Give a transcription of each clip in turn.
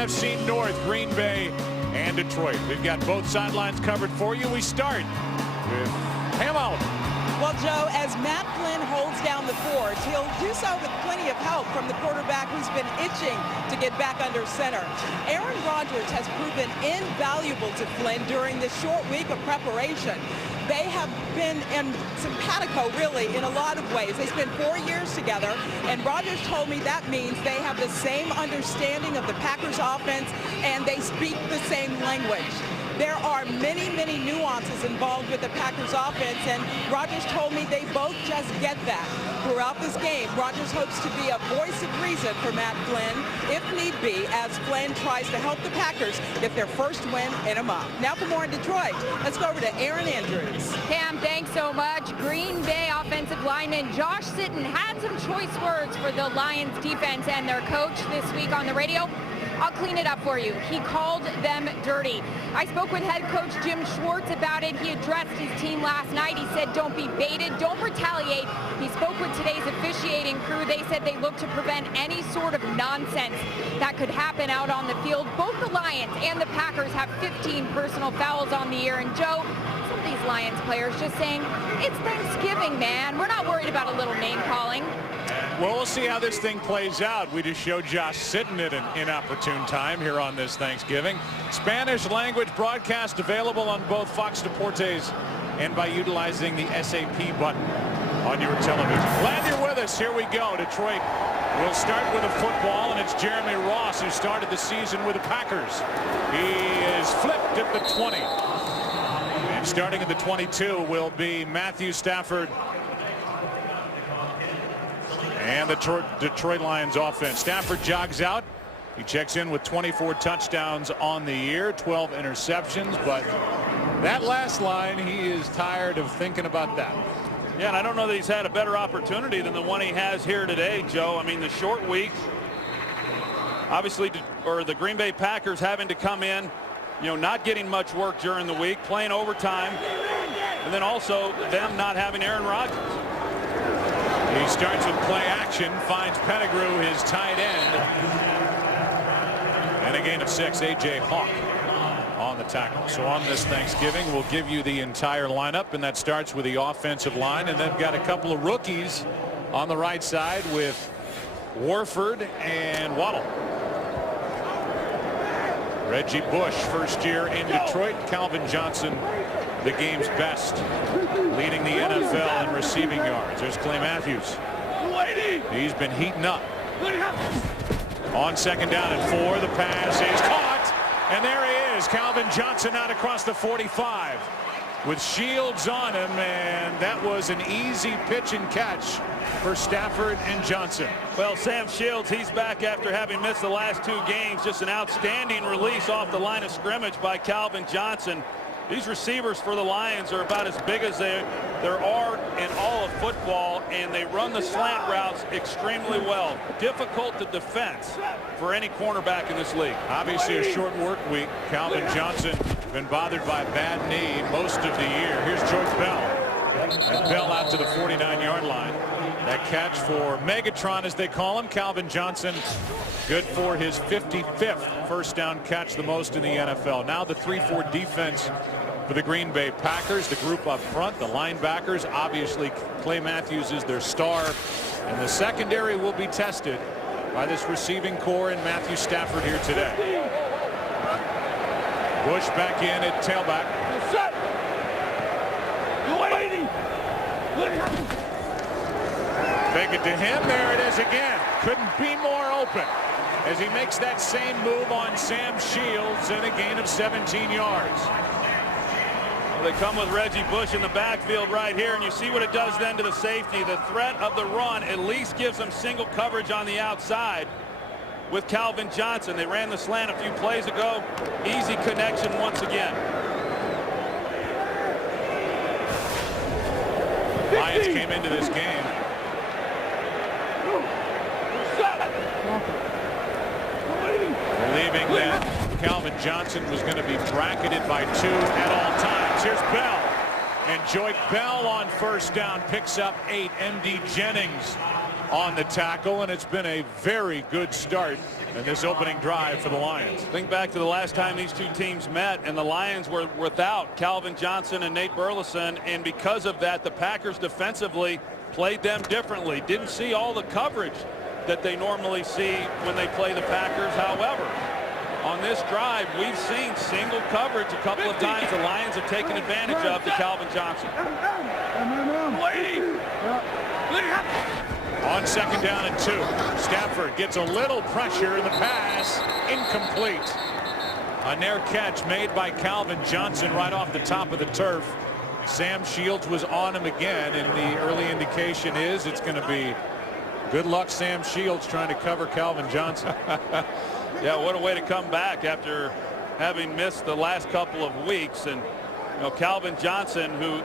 NFC North, Green Bay and Detroit. We've got both sidelines covered for you. We start with Hamill. Well, Joe, as Matt Flynn holds down the fort, he'll do so with plenty of help from the quarterback who's been itching to get back under center. Aaron Rodgers has proven invaluable to Flynn during this short week of preparation. They have been in simpatico, really, in a lot of ways. They spent 4 years together, and Rodgers told me that means they have the same understanding of the Packers offense, and they speak the same language. There are many, many nuances involved with the Packers offense, and Rodgers told me they both just get that. Throughout this game, Rodgers hopes to be a voice of reason for Matt Flynn, if need be, as Flynn tries to help the Packers get their first win in a month. Now for more in Detroit, let's go over to Erin Andrews. Cam, thanks so much. Green Bay offensive lineman Josh Sitton had some choice words for the Lions defense and their coach this week on the radio. I'll clean it up for you. He called them dirty. I spoke with head coach Jim Schwartz about it. He addressed his team last night. He said, don't be baited, don't retaliate. He spoke with today's officiating crew. They said they look to prevent any sort of nonsense that could happen out on the field. Both the Lions and the Packers have 15 personal fouls on the year. And Joe, some of these Lions players just saying, it's Thanksgiving, man. We're not worried about a little name calling. Well, we'll see how this thing plays out. We just showed Josh Sitton at an inopportune time here on this Thanksgiving. Spanish language broadcast available on both Fox Deportes and by utilizing the SAP button on your television. Glad you're with us. Here we go. Detroit will start with a football, and it's Jeremy Ross who started the season with the Packers. He is flipped at the 20. And starting at the 22 will be Matthew Stafford. And the Detroit Lions offense. Stafford jogs out. He checks in with 24 touchdowns on the year, 12 interceptions. But that last line, he is tired of thinking about that. Yeah, and I don't know that he's had a better opportunity than the one he has here today, Joe. I mean, the short week, obviously, or the Green Bay Packers having to come in, you know, not getting much work during the week, playing overtime, and then also them not having Aaron Rodgers. He starts with play action, finds Pettigrew, his tight end. And a gain of 6, A.J. Hawk on the tackle. So on this Thanksgiving, we'll give you the entire lineup, and that starts with the offensive line. And they've got a couple of rookies on the right side with Warford and Waddle. Reggie Bush, first year in Detroit. Calvin Johnson, the game's best, leading the NFL in receiving yards. There's Clay Matthews. He's been heating up. On second down and 4, the pass is caught, and there he is. Calvin Johnson out across the 45 with Shields on him, and that was an easy pitch and catch for Stafford and Johnson. Well, Sam Shields, he's back after having missed the last 2 games. Just an outstanding release off the line of scrimmage by Calvin Johnson. These receivers for the Lions are about as big as there are in all of football, and they run the slant routes extremely well. Difficult to defense for any cornerback in this league. Obviously a short work week. Calvin Johnson been bothered by a bad knee most of the year. Here's George Bell. And Bell out to the 49-yard line. That catch for Megatron, as they call him, Calvin Johnson, good for his 55th first down catch, the most in the NFL. Now the 3-4 defense for the Green Bay Packers. The group up front, the linebackers, obviously Clay Matthews is their star, and the secondary will be tested by this receiving core and Matthew Stafford here today. Bush back in at tailback. Fake it to him. There it is again. Couldn't be more open as he makes that same move on Sam Shields and a gain of 17 yards. Well, they come with Reggie Bush in the backfield right here, and you see what it does then to the safety. The threat of the run at least gives them single coverage on the outside with Calvin Johnson. They ran the slant a few plays ago. Easy connection once again. Lions came into this game believing that Calvin Johnson was going to be bracketed by 2 at all times. Here's Bell, and Joyke Bell on first down picks up 8. M.D. Jennings on the tackle, and it's been a very good start in this opening drive for the Lions. Think back to the last time these two teams met, and the Lions were without Calvin Johnson and Nate Burleson, and because of that, the Packers defensively played them differently. Didn't see all the coverage that they normally see when they play the Packers. However, on this drive, we've seen single coverage a couple of times. The Lions have taken advantage of to Calvin Johnson. On 2nd down and 2, Stafford gets a little pressure in the pass, incomplete. A near catch made by Calvin Johnson right off the top of the turf. Sam Shields was on him again, and the early indication is it's going to be good luck Sam Shields trying to cover Calvin Johnson. Yeah, what a way to come back after having missed the last couple of weeks. And Calvin Johnson, who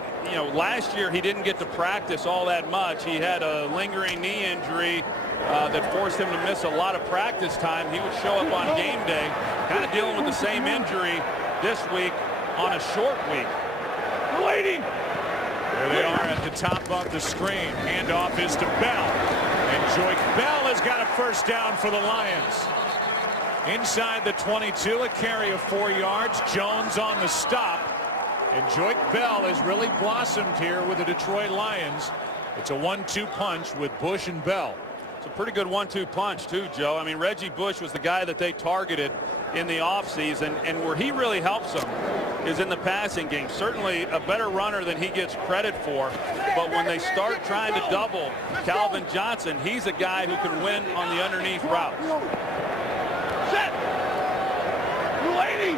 last year he didn't get to practice all that much. He had a lingering knee injury that forced him to miss a lot of practice time. He would show up on game day, kind of dealing with the same injury this week on a short week. Waiting. There they are at the top of the screen. Handoff is to Bell, and Joique Bell has got a first down for the Lions. Inside the 22, a carry of 4 yards. Jones on the stop. And Joique Bell has really blossomed here with the Detroit Lions. It's a 1-2 punch with Bush and Bell. It's a pretty good 1-2 punch too, Joe. I mean, Reggie Bush was the guy that they targeted in the offseason, and where he really helps them is in the passing game. Certainly a better runner than he gets credit for, but when they start trying to double Calvin Johnson, he's a guy who can win on the underneath routes. Set. Lady.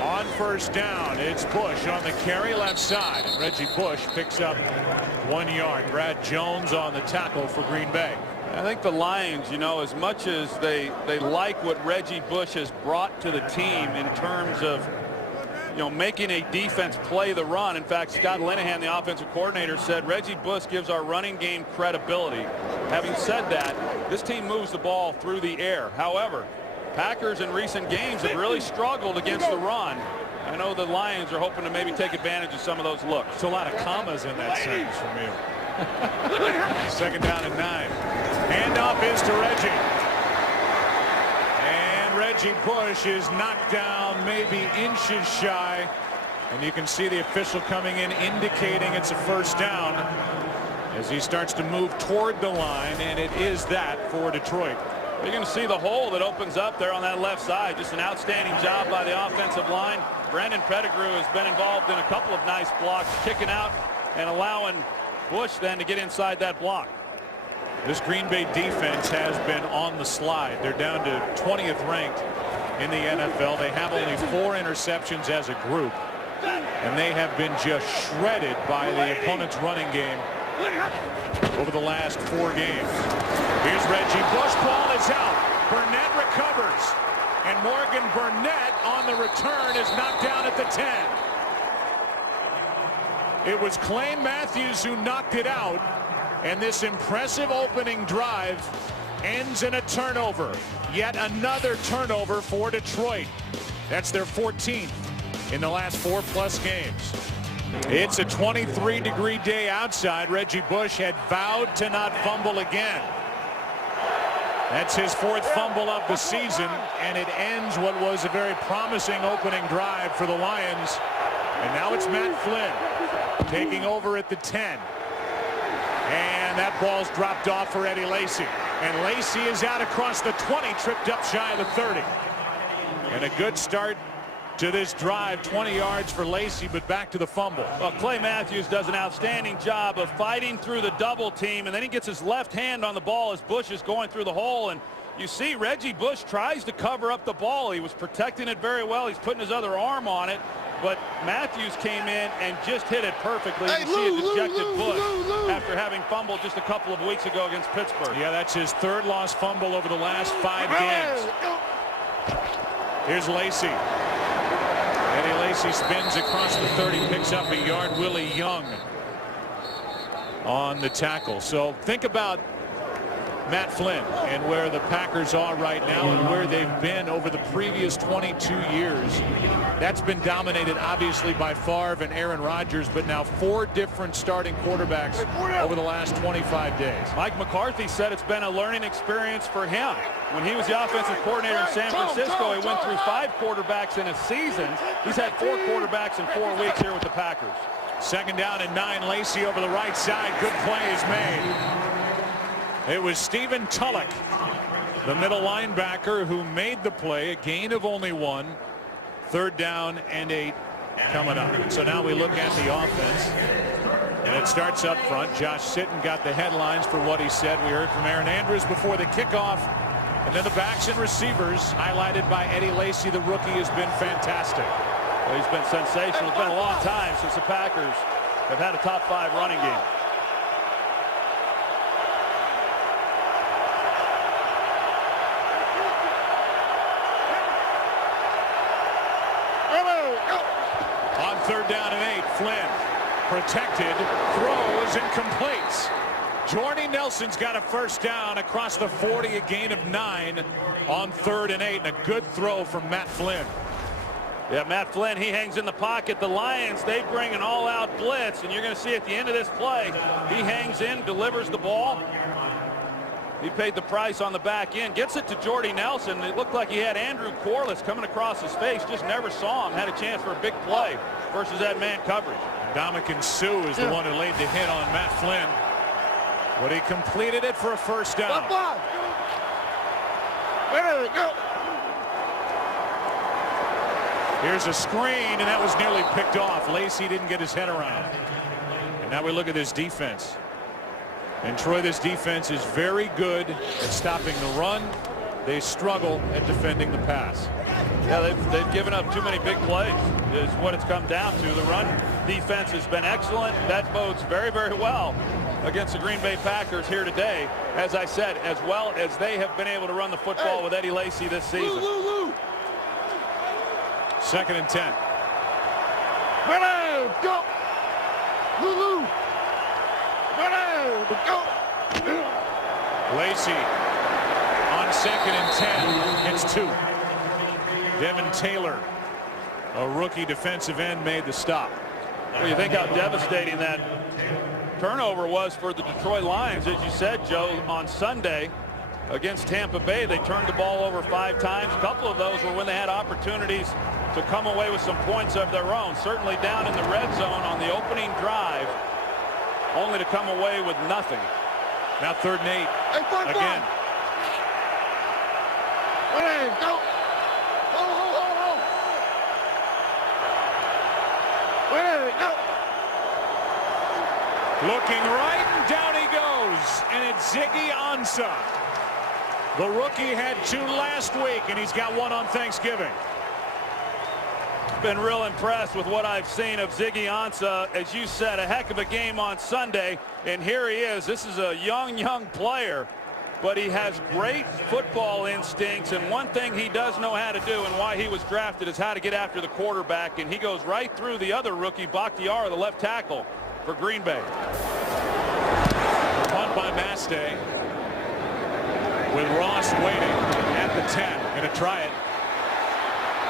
On first down, it's Bush on the carry left side, and Reggie Bush picks up 1 yard. Brad Jones on the tackle for Green Bay. I think the Lions, as much as they like what Reggie Bush has brought to the team in terms of making a defense play the run. In fact, Scott Linehan, the offensive coordinator, said Reggie Bush gives our running game credibility. Having said that, this team moves the ball through the air. However, Packers in recent games have really struggled against the run. I know the Lions are hoping to maybe take advantage of some of those looks. There's a lot of commas in that sentence from you. 2nd down and 9. Handoff is to Reggie. And Reggie Bush is knocked down maybe inches shy. And you can see the official coming in indicating it's a first down as he starts to move toward the line, and it is that for Detroit. You're going to see the hole that opens up there on that left side. Just an outstanding job by the offensive line. Brandon Pettigrew has been involved in a couple of nice blocks, kicking out and allowing Bush then to get inside that block. This Green Bay defense has been on the slide. They're down to 20th ranked in the NFL. They have only 4 interceptions as a group, and they have been just shredded by the opponent's running game over the last 4 games. Here's Reggie Bush. Ball is out. Burnett recovers. And Morgan Burnett on the return is knocked down at the 10. It was Clay Matthews who knocked it out. And this impressive opening drive ends in a turnover. Yet another turnover for Detroit. That's their 14th in the last 4+ games. It's a 23-degree day outside. Reggie Bush had vowed to not fumble again. That's his 4th fumble of the season, and it ends what was a very promising opening drive for the Lions. And now it's Matt Flynn taking over at the 10. And that ball's dropped off for Eddie Lacy. And Lacy is out across the 20, tripped up shy of the 30. And a good start to this drive, 20 yards for Lacy, but back to the fumble. Well, Clay Matthews does an outstanding job of fighting through the double team, and then he gets his left hand on the ball as Bush is going through the hole. And you see Reggie Bush tries to cover up the ball. He was protecting it very well. He's putting his other arm on it, but Matthews came in and just hit it perfectly. You see a dejected Bush after having fumbled just a couple of weeks ago against Pittsburgh. Yeah, that's his 3rd lost fumble over the last 5 games. Here's Lacy. Eddie Lacy spins across the 30, picks up a yard. Willie Young on the tackle. So think about Matt Flynn and where the Packers are right now and where they've been over the previous 22 years. That's been dominated obviously by Favre and Aaron Rodgers, but now 4 different starting quarterbacks over the last 25 days. Mike McCarthy said it's been a learning experience for him. When he was the offensive coordinator in San Francisco, he went through 5 quarterbacks in a season. He's had 4 quarterbacks in 4 weeks here with the Packers. 2nd down and 9. Lacey over the right side. Good play is made. It was Stephen Tulloch, the middle linebacker, who made the play. A gain of only 1. 3rd down and 8 coming up. So now we look at the offense. And it starts up front. Josh Sitton got the headlines for what he said. We heard from Aaron Andrews before the kickoff. And then the backs and receivers, highlighted by Eddie Lacy, the rookie, has been fantastic. Well, he's been sensational. It's been a long time since the Packers have had a top 5 running game. On 3rd down and 8, Flynn protected, throws and completes. Jordy Nelson's got a 1st down across the 40, a gain of 9 on 3rd and 8, and a good throw from Matt Flynn. Yeah, Matt Flynn, he hangs in the pocket. The Lions, they bring an all-out blitz, and you're going to see at the end of this play, he hangs in, delivers the ball. He paid the price on the back end, gets it to Jordy Nelson. It looked like he had Andrew Corliss coming across his face, just never saw him. Had a chance for a big play versus that man coverage. Dominican Sue is the one who laid the hit on Matt Flynn, but he completed it for a 1st down. Here's a screen, and that was nearly picked off. Lacy didn't get his head around. And now we look at this defense. And Troy, this defense is very good at stopping the run. They struggle at defending the pass. Yeah, they've given up too many big plays is what it's come down to. The run defense has been excellent. That bodes very, very well against the Green Bay Packers here today. As I said, as well as they have been able to run the football with Eddie Lacy this season. 2nd and 10. Go! Lulu! Go! Lacy on 2nd and 10 gets 2. Devin Taylor, a rookie defensive end, made the stop. Well, you think how devastating that turnover was for the Detroit Lions. As you said, Joe, on Sunday against Tampa Bay, they turned the ball over 5 times. A couple of those were when they had opportunities to come away with some points of their own. Certainly down in the red zone on the opening drive, only to come away with nothing. Now 3rd and 8 again. Go! Go! Looking right, and down he goes. And it's Ziggy Ansah. The rookie had 2 last week, and he's got 1 on Thanksgiving. Been real impressed with what I've seen of Ziggy Ansah. As you said, a heck of a game on Sunday, and here he is. This is a young player, but he has great football instincts, and one thing he does know how to do and why he was drafted is how to get after the quarterback, and he goes right through the other rookie, Bakhtiari, the left tackle for Green Bay. Punt by Mastay with Ross waiting at the 10. Going to try it.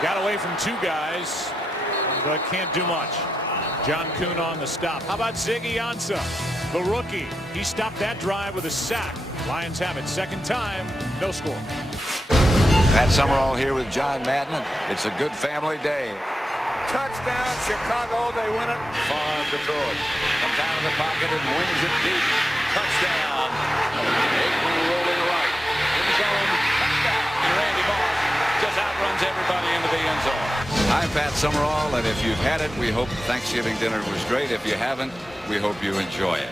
Got away from 2 guys, but can't do much. John Kuhn on the stop. How about Ziggy Ansah, the rookie? He stopped that drive with a sack. Lions have it. 2nd time, no score. Pat Summerall here with John Madden. It's a good family day. Touchdown, Chicago. They win it. Fun to throw it. Comes out of the pocket and wings it deep. Touchdown. Aikman rolling right. End zone. Touchdown. And Randy Moss just outruns everybody into the end zone. I'm Pat Summerall, and if you've had it, we hope Thanksgiving dinner was great. If you haven't, we hope you enjoy it.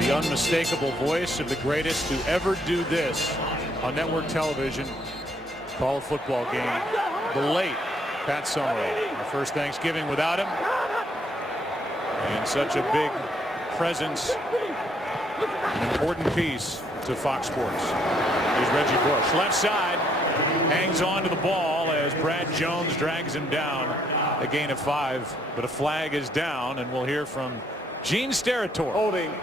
The unmistakable voice of the greatest to ever do this on network television. Call a football game. The late Pat Summerall. Our first Thanksgiving without him. And such a big presence. An important piece to Fox Sports. Here's Reggie Bush. Left side. Hangs on to the ball as Brad Jones drags him down. A gain of 5. But a flag is down. And we'll hear from Gene Steratore. Holding.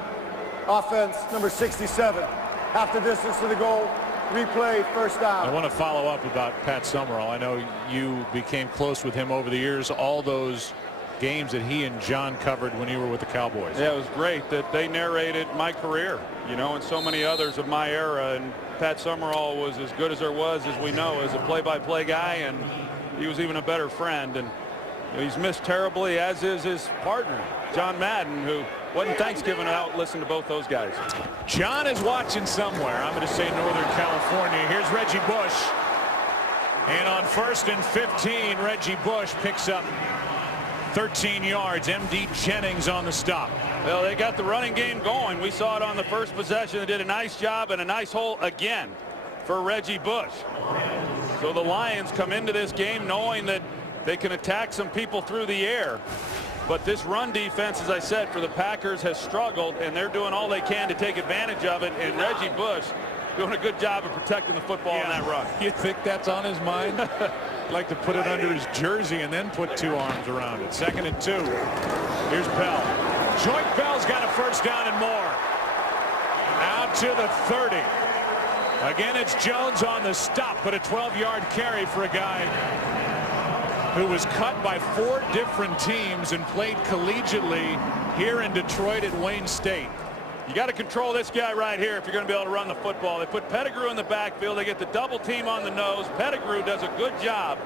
Offense, number 67. Half the distance to the goal. Replay, first down. I want to follow up about Pat Summerall. I know you became close with him over the years. All those games that he and John covered when you were with the Cowboys. Yeah, it was great that they narrated my career, you know, and so many others of my era. And Pat Summerall was as good as there was, as we know, as a play-by-play guy, and he was even a better friend. And he's missed terribly, as is his partner, John Madden, who wasn't Thanksgiving out. Listen to both those guys. John is watching somewhere. I'm going to say Northern California. Here's Reggie Bush. And on 1st and 15, Reggie Bush picks up 13 yards. M.D. Jennings on the stop. Well, they got the running game going. We saw it on the first possession. They did a nice job and a nice hole again for Reggie Bush. So the Lions come into this game knowing that they can attack some people through the air. But this run defense, as I said, for the Packers has struggled, and they're doing all they can to take advantage of it. And Reggie Bush doing a good job of protecting the football in that run. You think that's on his mind? Like to put it under his jersey and then put 2 arms around it. 2nd and 2. Here's Bell. Joint Bell's got a first down and more. Out to the 30. Again, it's Jones on the stop, but a 12-yard carry for a guy who was cut by 4 different teams and played collegiately here in Detroit at Wayne State. You got to control this guy right here if you're going to be able to run the football. They put Pettigrew in the backfield. They get the double team on the nose. Pettigrew does a good job.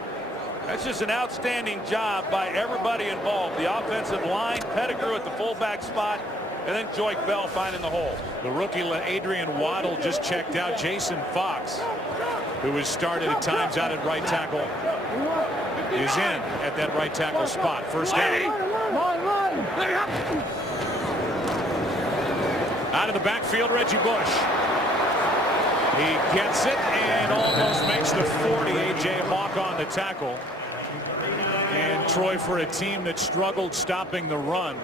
That's just an outstanding job by everybody involved. The offensive line, Pettigrew at the fullback spot, and then Joique Bell finding the hole. The rookie Adrian Waddle just checked out. Jason Fox, who has started at times out at right tackle, is in at that right tackle spot. First down. Out of the backfield, Reggie Bush. He gets it and almost makes the 40. A.J. Hawk on the tackle. And Troy, for a team that struggled stopping the run,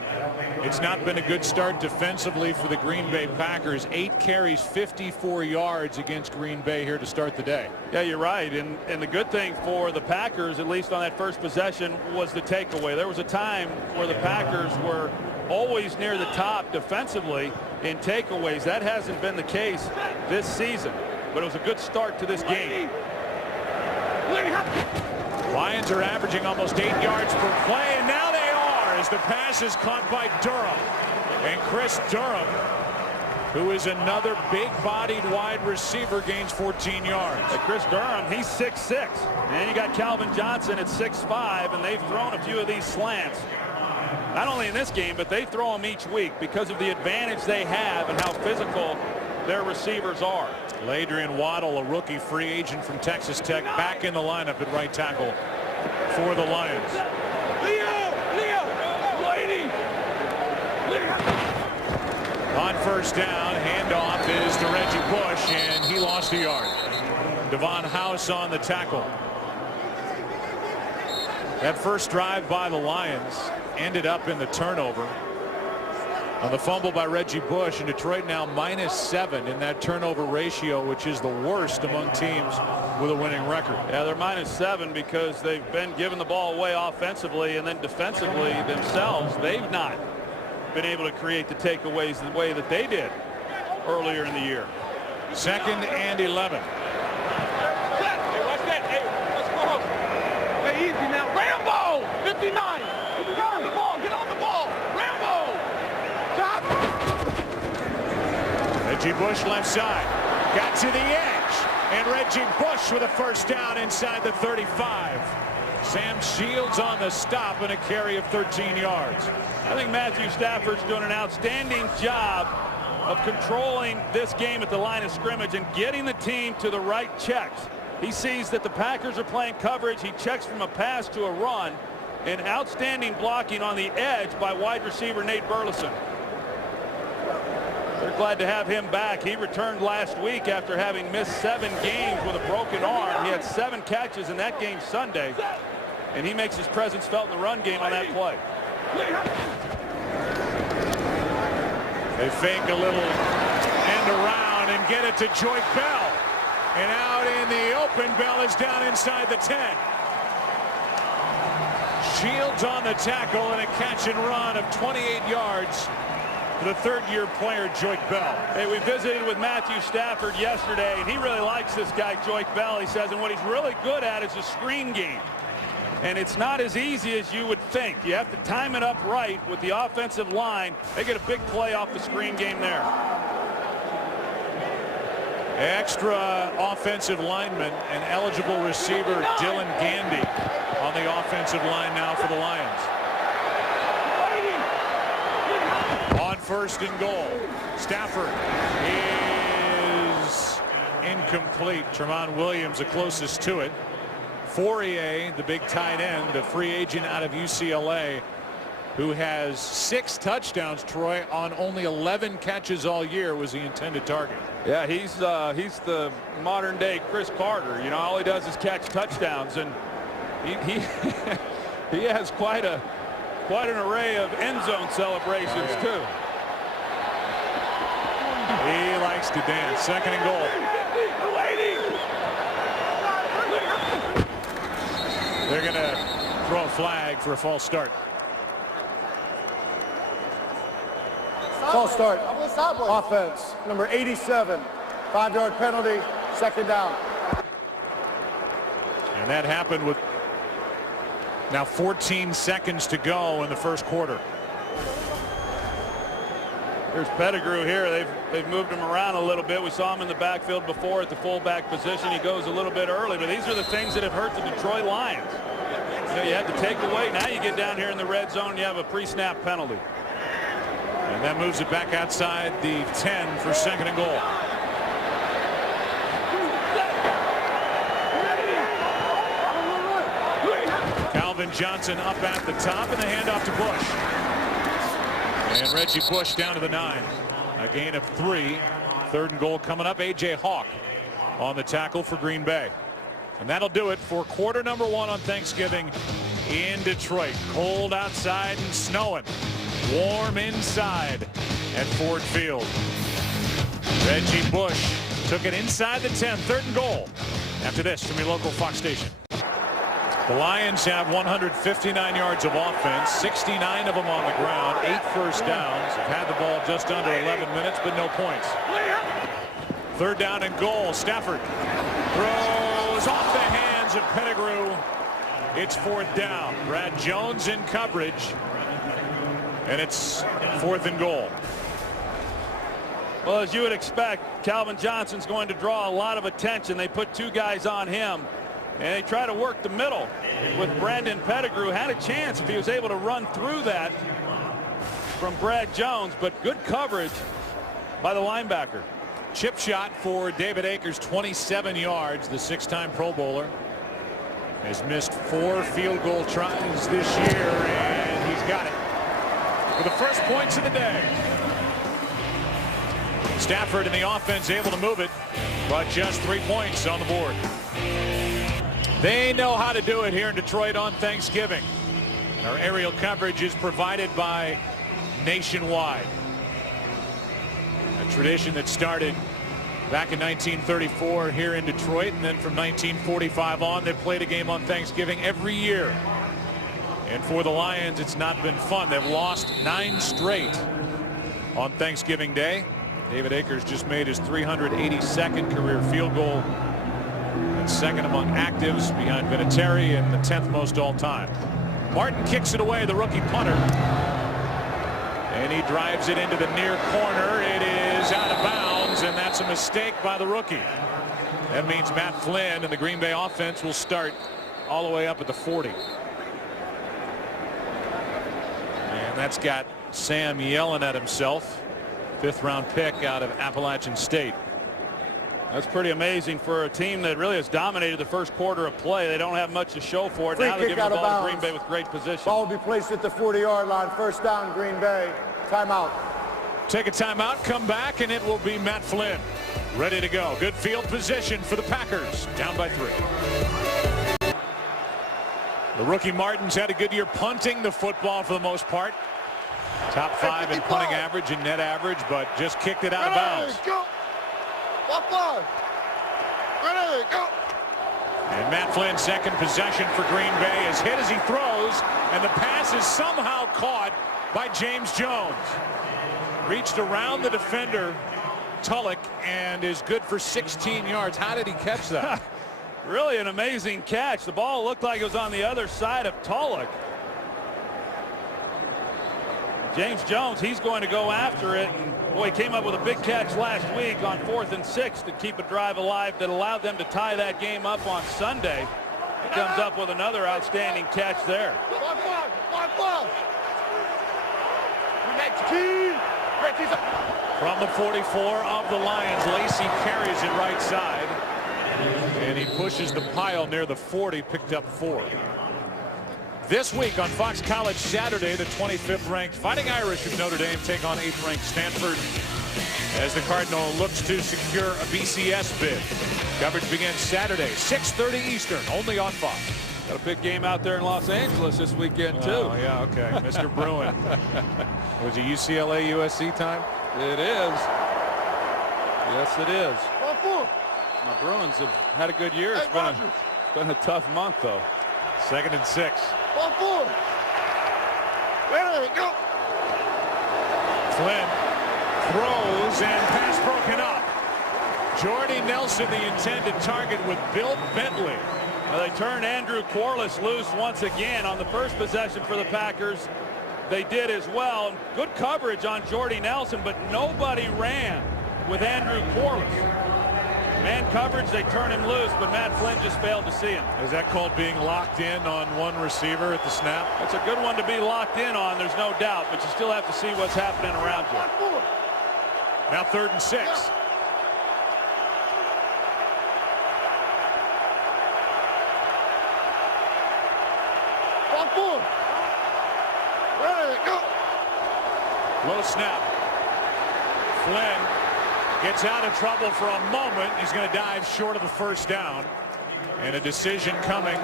it's not been a good start defensively for the Green Bay Packers. 8 carries, 54 yards against Green Bay here to start the day. Yeah, you're right. And the good thing for the Packers, at least on that first possession, was the takeaway. There was a time where the Packers were always near the top defensively in takeaways. That hasn't been the case this season, but it was a good start to this game. Lions are averaging almost 8 yards per play, and now they are, as the pass is caught by Durham. And Chris Durham, who is another big-bodied wide receiver, gains 14 yards. Hey, Chris Durham, he's 6'6". And you got Calvin Johnson at 6'5", and they've thrown a few of these slants. Not only in this game, but they throw them each week because of the advantage they have and how physical their receivers are. Adrian Waddle, a rookie free agent from Texas Tech, back in the lineup at right tackle for the Lions. On first down, handoff is to Reggie Bush, and he lost a yard. Devon House on the tackle. That first drive by the Lions ended up in the turnover. On the fumble by Reggie Bush, and Detroit now -7 in that turnover ratio, which is the worst among teams with a winning record. Yeah, they're -7 because they've been giving the ball away offensively, and then defensively themselves, they've not been able to create the takeaways the way that they did earlier in the year. 2nd and 11. Hey, watch that. Hey, let's go. Hey, easy now. Rambo! 59! Get on the ball! Get on the ball! Rambo! Stop! Reggie Bush left side. Got to the edge. And Reggie Bush with a first down inside the 35. Sam Shields on the stop and a carry of 13 yards. I think Matthew Stafford's doing an outstanding job of controlling this game at the line of scrimmage and getting the team to the right checks. He sees that the Packers are playing coverage. He checks from a pass to a run, and outstanding blocking on the edge by wide receiver Nate Burleson. They're glad to have him back. He returned last week after having missed 7 games with a broken arm. He had 7 catches in that game Sunday, and he makes his presence felt in the run game on that play. They fake a little end around and get it to Joique Bell. And out in the open, Bell is down inside the 10. Shields on the tackle and a catch and run of 28 yards the third-year player, Joique Bell. Hey, we visited with Matthew Stafford yesterday, and he really likes this guy, Joique Bell, he says, and what he's really good at is the screen game. And it's not as easy as you would think. You have to time it up right with the offensive line. They get a big play off the screen game there. Extra offensive lineman and eligible receiver Dylan Gandy on the offensive line now for the Lions. On first and goal, Stafford is incomplete. Tramon Williams the closest to it. Fourier, the big tight end, a free agent out of UCLA, who has 6 touchdowns, Troy, on only 11 catches all year, was the intended target. Yeah, he's the modern day Chris Carter. You know, all he does is catch touchdowns, and he he has quite an array of end zone celebrations too. He likes to dance. Second and goal. They're going to throw a flag for a false start. False start. Offense, number 87. 5-yard penalty, second down. And that happened with now 14 seconds to go in the first quarter. Here's Pettigrew here. They've moved him around a little bit. We saw him in the backfield before at the fullback position. He goes a little bit early, but these are the things that have hurt the Detroit Lions. You know, you had to take away. Now you get down here in the red zone, you have a pre-snap penalty. And that moves it back outside the 10 for second and goal. Calvin Johnson up at the top, and the handoff to Bush. And Reggie Bush down to the 9. A gain of 3. Third and goal coming up. A.J. Hawk on the tackle for Green Bay. And that'll do it for quarter number 1 on Thanksgiving in Detroit. Cold outside and snowing. Warm inside at Ford Field. Reggie Bush took it inside the 10. Third and goal. After this from your local Fox station. The Lions have 159 yards of offense, 69 of them on the ground, 8 first downs. Have had the ball just under 11 minutes, but no points. Third down and goal. Stafford throws off the hands of Pettigrew. It's fourth down. Brad Jones in coverage, and it's fourth and goal. Well, as you would expect, Calvin Johnson's going to draw a lot of attention. They put 2 guys on him. And they try to work the middle with Brandon Pettigrew. Had a chance if he was able to run through that from Brad Jones, but good coverage by the linebacker. Chip shot for David Akers, 27 yards. The 6-time Pro Bowler has missed 4 field goal tries this year, and he's got it for the first points of the day. Stafford and the offense able to move it, but just 3 points on the board. They know how to do it here in Detroit on Thanksgiving. And our aerial coverage is provided by Nationwide. A tradition that started back in 1934 here in Detroit, and then from 1945 on, they played a game on Thanksgiving every year. And for the Lions, it's not been fun. They've lost 9 straight on Thanksgiving Day. David Akers just made his 382nd career field goal. And second among actives behind Vinatieri, and the 10th most all time. Martin kicks it away, the rookie punter. And he drives it into the near corner. It is out of bounds, and that's a mistake by the rookie. That means Matt Flynn and the Green Bay offense will start all the way up at the 40. And that's got Sam yelling at himself. 5th-round pick out of Appalachian State. That's pretty amazing for a team that really has dominated the first quarter of play. They don't have much to show for it. Free now they're kick giving the out of ball to bounds. Green Bay with great position. Ball will be placed at the 40-yard line. First down, Green Bay. Timeout. Take a timeout, come back, and it will be Matt Flynn ready to go. Good field position for the Packers, down by 3. The rookie Martin's had a good year punting the football for the most part. Top 5 in punting average and net average, but just kicked it out of bounds. And Matt Flynn's second possession for Green Bay is hit as he throws, and the pass is somehow caught by James Jones. Reached around the defender, Tulloch, and is good for 16 yards. How did he catch that? Really an amazing catch. The ball looked like it was on the other side of Tulloch. James Jones, he's going to go after it. And boy, he came up with a big catch last week on 4th and 6 to keep a drive alive that allowed them to tie that game up on Sunday. He comes up with another outstanding catch there. From the 44 of the Lions, Lacey carries it right side. And he pushes the pile near the 40, picked up 4. This week on Fox College Saturday, the 25th ranked Fighting Irish of Notre Dame take on 8th ranked Stanford as the Cardinal looks to secure a BCS bid. Coverage begins Saturday, 6:30 Eastern, only on Fox. Got a big game out there in Los Angeles this weekend, too. Oh, yeah, okay. Mr. Bruin. Was it UCLA USC time? It is. Yes, it is. My Bruins have had a good year. It's been a tough month, though. 2nd and 6. There we go. Flynn throws and pass broken up. Jordy Nelson, the intended target, with Bill Bentley. Well, they turned Andrew Quarles loose once again on the first possession for the Packers. They did as well. Good coverage on Jordy Nelson, but nobody ran with Andrew Quarles. Man coverage, they turn him loose, but Matt Flynn just failed to see him. Is that called being locked in on one receiver at the snap? That's a good one to be locked in on, there's no doubt, but you still have to see what's happening around you. Now 3rd and 6. Low snap. Flynn gets out of trouble for a moment. He's going to dive short of the first down. And a decision coming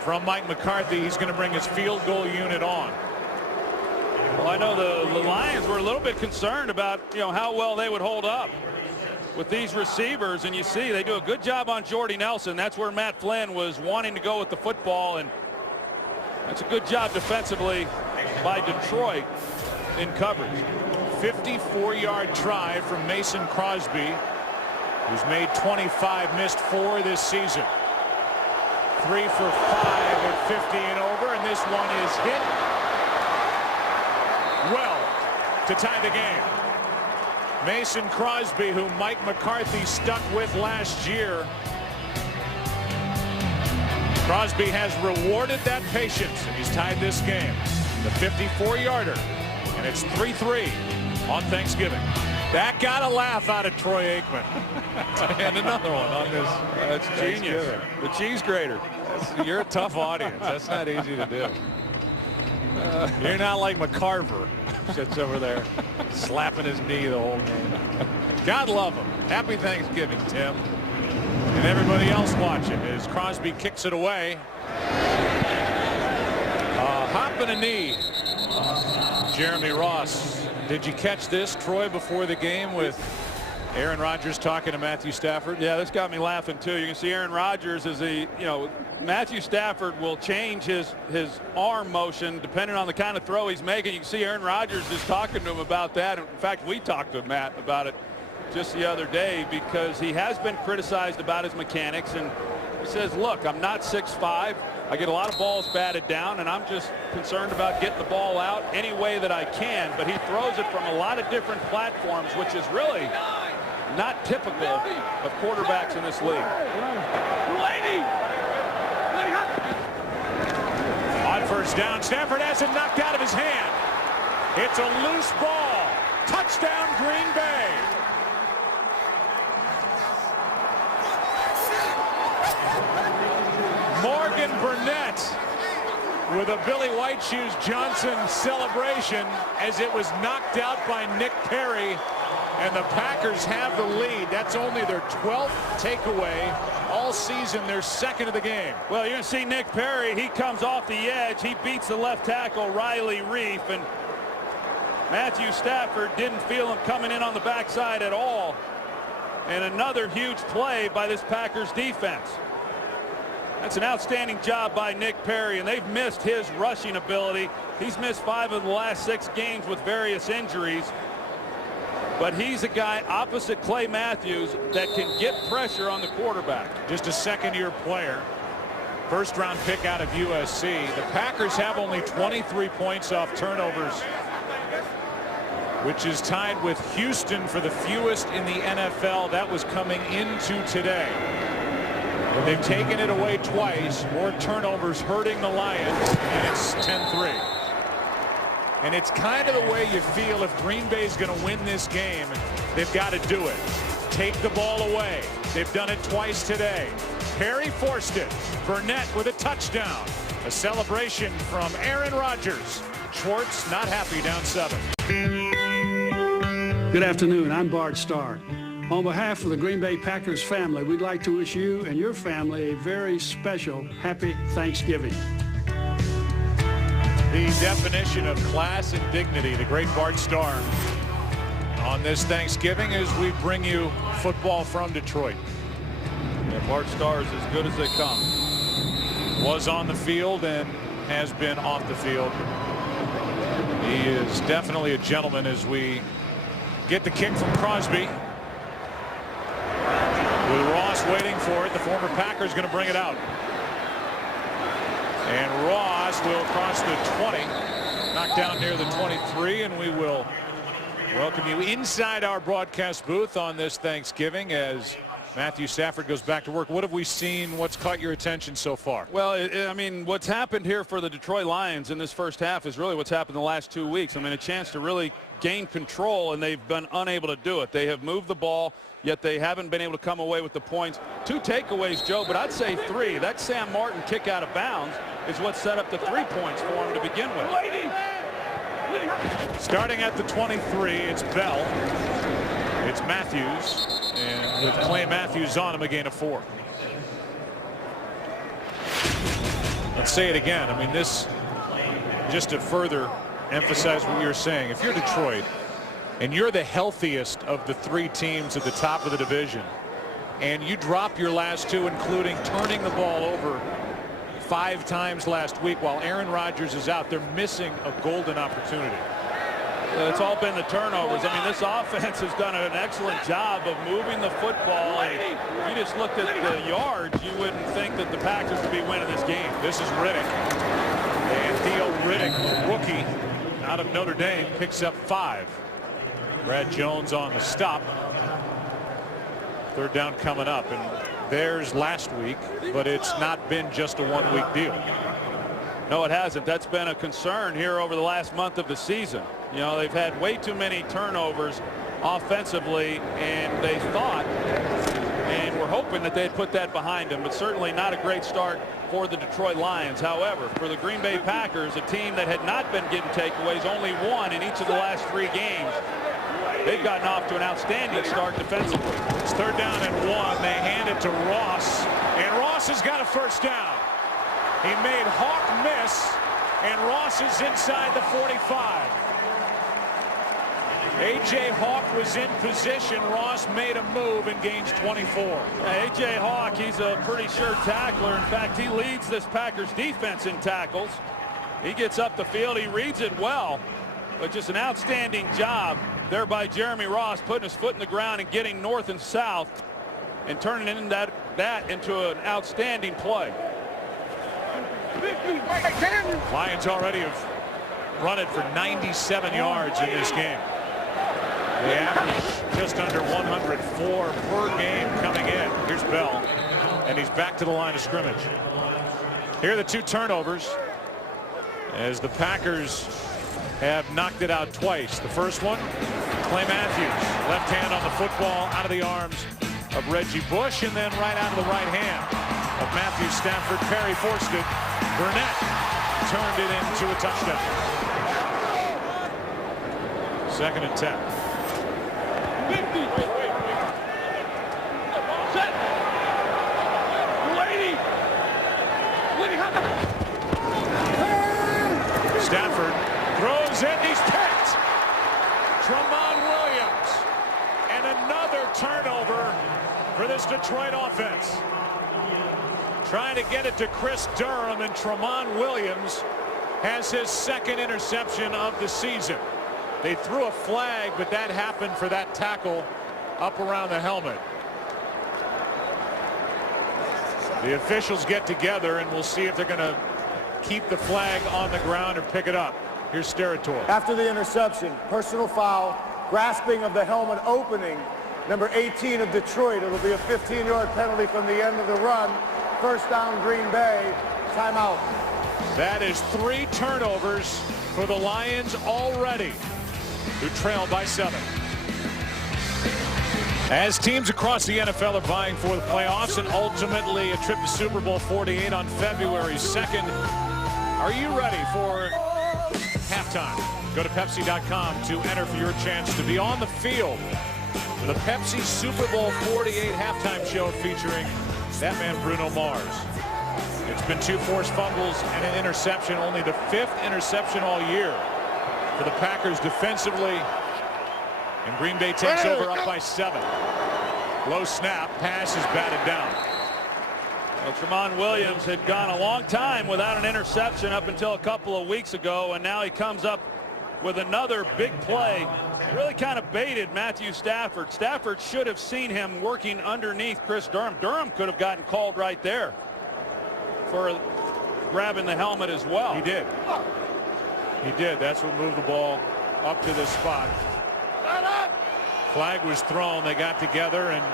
from Mike McCarthy. He's going to bring his field goal unit on. Well, I know the Lions were a little bit concerned about, how well they would hold up with these receivers. And you see, they do a good job on Jordy Nelson. That's where Matt Flynn was wanting to go with the football. And that's a good job defensively by Detroit in coverage. 54-yard try from Mason Crosby, who's made 25, missed 4 this season. 3 for 5 at 50 and over, and this one is hit well to tie the game. Mason Crosby, who Mike McCarthy stuck with last year. Crosby has rewarded that patience, and he's tied this game. The 54-yarder, and it's 3-3 on Thanksgiving. That got a laugh out of Troy Aikman. And another one on this. That's genius. The cheese grater. You're a tough audience. That's not easy to do. You're not like McCarver, sits over there slapping his knee the whole game. God love him. Happy Thanksgiving, Tim. And everybody else watching as Crosby kicks it away. Hop and a knee. Jeremy Ross. Did you catch this, Troy, before the game with Aaron Rodgers talking to Matthew Stafford? Yeah, this got me laughing too. You can see Aaron Rodgers as Matthew Stafford will change his arm motion depending on the kind of throw he's making. You can see Aaron Rodgers is talking to him about that. In fact, we talked to Matt about it just the other day because he has been criticized about his mechanics, and he says, look, I'm not 6'5". I get a lot of balls batted down, and I'm just concerned about getting the ball out any way that I can. But he throws it from a lot of different platforms, which is really not typical of quarterbacks in this league. On first down, Stafford has it knocked out of his hand. It's a loose ball. Touchdown, Green Bay. Morgan Burnett with a Billy White Shoes Johnson celebration as it was knocked out by Nick Perry, and the Packers have the lead. That's only their 12th takeaway all season, their second of the game. Well, you're going to see Nick Perry. He comes off the edge. He beats the left tackle, Riley Reef, and Matthew Stafford didn't feel him coming in on the backside at all. And another huge play by this Packers defense. That's an outstanding job by Nick Perry, and they've missed his rushing ability. He's missed 5 of the last 6 games with various injuries. but he's a guy opposite Clay Matthews that can get pressure on the quarterback. Just a second-year player. First-round pick out of USC. The Packers have only 23 points off turnovers, which is tied with Houston for the fewest in the NFL. That was coming into today. But they've taken it away twice. More turnovers hurting the Lions, and it's 10-3. And it's kind of the way you feel if Green Bay is going to win this game. They've got to do it. Take the ball away. They've done it twice today. Perry forced it. Burnett with a touchdown. A celebration from Aaron Rodgers. Schwartz not happy, down 7. Good afternoon. I'm Bart Starr. On behalf of the Green Bay Packers family, we'd like to wish you and your family a very special happy Thanksgiving. The definition of class and dignity, the great Bart Starr, on this Thanksgiving as we bring you football from Detroit. Yeah, Bart Starr is as good as they come. Was on the field and has been off the field. He is definitely a gentleman as we get the kick from Crosby. With Ross waiting for it, the former Packer is going to bring it out. And Ross will cross the 20, knock down near the 23, and we will welcome you inside our broadcast booth on this Thanksgiving as Matthew Stafford goes back to work. What have we seen? What's caught your attention so far? Well, I mean, what's happened here for the Detroit Lions in this first half is really what's happened the last 2 weeks. I mean, a chance to really gain control, and they've been unable to do it. They have moved the ball, yet they haven't been able to come away with the points. 2 takeaways, Joe, but I'd say 3. That Sam Martin kick out of bounds is what set up the 3 points for him to begin with. Starting at the 23, it's Bell. It's Matthews. And with Clay Matthews on him, a gain of 4. Let's say it again. I mean, this, just to further emphasize what you're saying, if you're Detroit and you're the healthiest of the 3 teams at the top of the division and you drop your last 2, including turning the ball over 5 times last week while Aaron Rodgers is out, they're missing a golden opportunity. It's all been the turnovers. I mean, this offense has done an excellent job of moving the football. And if you just looked at the yards, you wouldn't think that the Packers would be winning this game. This is Riddick. And Theo Riddick, the rookie out of Notre Dame, picks up 5. Brad Jones on the stop. 3rd down coming up. And there's last week, but it's not been just a 1-week deal. No, it hasn't. That's been a concern here over the last month of the season. You know, they've had way too many turnovers offensively, and they thought and were hoping that they'd put that behind them, but certainly not a great start for the Detroit Lions. However, for the Green Bay Packers, a team that had not been getting takeaways, only 1 in each of the last 3 games, they've gotten off to an outstanding start defensively. It's 3rd down and 1. They hand it to Ross, and Ross has got a 1st down. He made Hawk miss, and Ross is inside the 45. A.J. Hawk was in position. Ross made a move and gains 24. A.J. Hawk, he's a pretty sure tackler. In fact, he leads this Packers defense in tackles. He gets up the field. He reads it well, but just an outstanding job there by Jeremy Ross, putting his foot in the ground and getting north and south and turning that into an outstanding play. Lions already have run it for 97 yards in this game. They average just under 104 per game coming in. Here's Bell, and he's back to the line of scrimmage. Here are the 2 turnovers as the Packers have knocked it out twice. The first one, Clay Matthews, left hand on the football, out of the arms of Reggie Bush, and then right out of the right hand of Matthew Stafford. Perry forced it. Burnett turned it into a touchdown. 2nd and 10. Stafford throws it. He's picked. Tramon Williams. And another turnover for this Detroit offense. Trying to get it to Chris Durham, and Tramon Williams has his 2nd interception of the season. They threw a flag, but that happened for that tackle up around the helmet. The officials get together, and we'll see if they're going to keep the flag on the ground or pick it up. Here's Steratore. After the interception, personal foul, grasping of the helmet opening, number 18 of Detroit. It'll be a 15-yard penalty from the end of the run. First down, Green Bay. Timeout. That is 3 turnovers for the Lions already, who trail by 7. As teams across the NFL are vying for the playoffs and ultimately a trip to Super Bowl 48 on February 2nd, are you ready for halftime? Go to Pepsi.com to enter for your chance to be on the field for the Pepsi Super Bowl 48 halftime show featuring that man Bruno Mars. It's been 2 forced fumbles and an interception, only the 5th interception all year for the Packers defensively. And Green Bay takes over up by 7. Low snap, pass is batted down. Well, Tramon Williams had gone a long time without an interception up until a couple of weeks ago, and now he comes up with another big play. Really kind of baited Matthew Stafford. Stafford should have seen him working underneath Chris Durham. Durham could have gotten called right there for grabbing the helmet as well. He did. He did. That's what moved the ball up to this spot. Flag was thrown. They got together and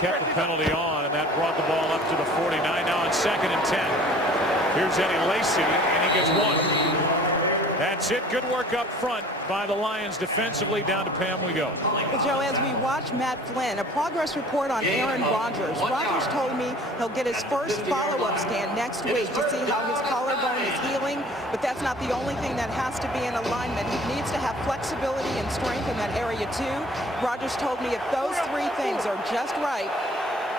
kept the penalty on, and that brought the ball up to the 49. Now on 2nd and 10. Here's Eddie Lacy, and he gets 1. That's it. Good work up front by the Lions defensively. Down to Pam we go. Well, Joe, as we watch Matt Flynn, a progress report on Aaron Rodgers. Rodgers told me he'll get his first follow-up scan next week to see how his collarbone is healing, but that's not the only thing that has to be in alignment. He needs to have flexibility and strength in that area too. Rodgers told me if those 3 things are just right,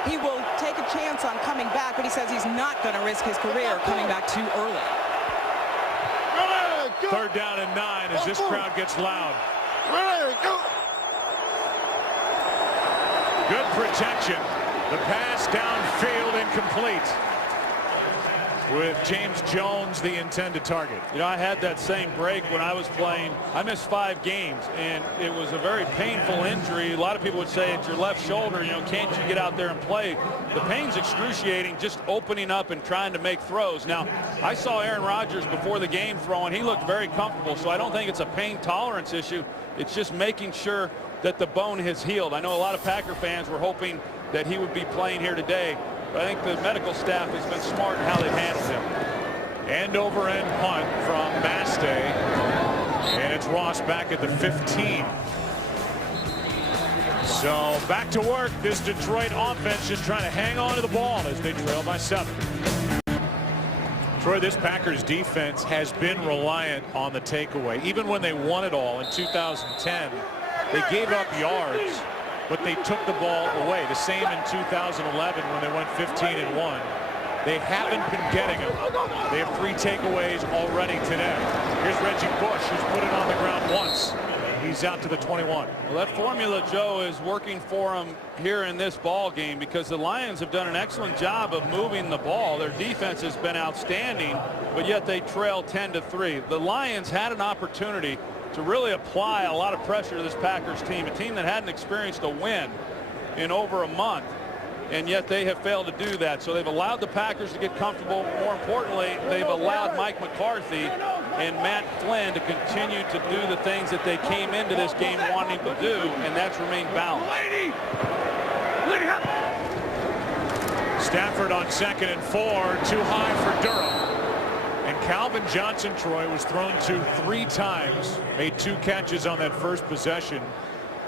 he will take a chance on coming back, but he says he's not going to risk his career coming back too early. 3rd down and 9 as this crowd gets loud. Good protection. The pass downfield incomplete, with James Jones the intended target. You know, I had that same break when I was playing. I missed 5 games, and it was a very painful injury. A lot of people would say it's your left shoulder. You know, can't you get out there and play? The pain's excruciating just opening up and trying to make throws. Now, I saw Aaron Rodgers before the game throwing. He looked very comfortable, so I don't think it's a pain tolerance issue. It's just making sure that the bone has healed. I know a lot of Packer fans were hoping that he would be playing here today, but I think the medical staff has been smart in how they've handled him. End over end punt from Bastay, and it's Ross back at the 15. So back to work. This Detroit offense just trying to hang on to the ball as they trail by 7. Troy, this Packers defense has been reliant on the takeaway. Even when they won it all in 2010, they gave up yards, but they took the ball away. The same in 2011 when they went 15-1. They haven't been getting them. They have 3 takeaways already today. Here's Reggie Bush, who's put it on the ground once. He's out to the 21. Well, that formula, Joe, is working for them here in this ball game because the Lions have done an excellent job of moving the ball. Their defense has been outstanding, but yet they trail 10-3. The Lions had an opportunity to really apply a lot of pressure to this Packers team, a team that hadn't experienced a win in over a month, and yet they have failed to do that. So they've allowed the Packers to get comfortable. More importantly, they've allowed Mike McCarthy and Matt Flynn to continue to do the things that they came into this game wanting to do, and that's remain balanced. Stafford on 2nd and 4, too high for Durham. And Calvin Johnson, Troy, was thrown to 3 times, made 2 catches on that first possession.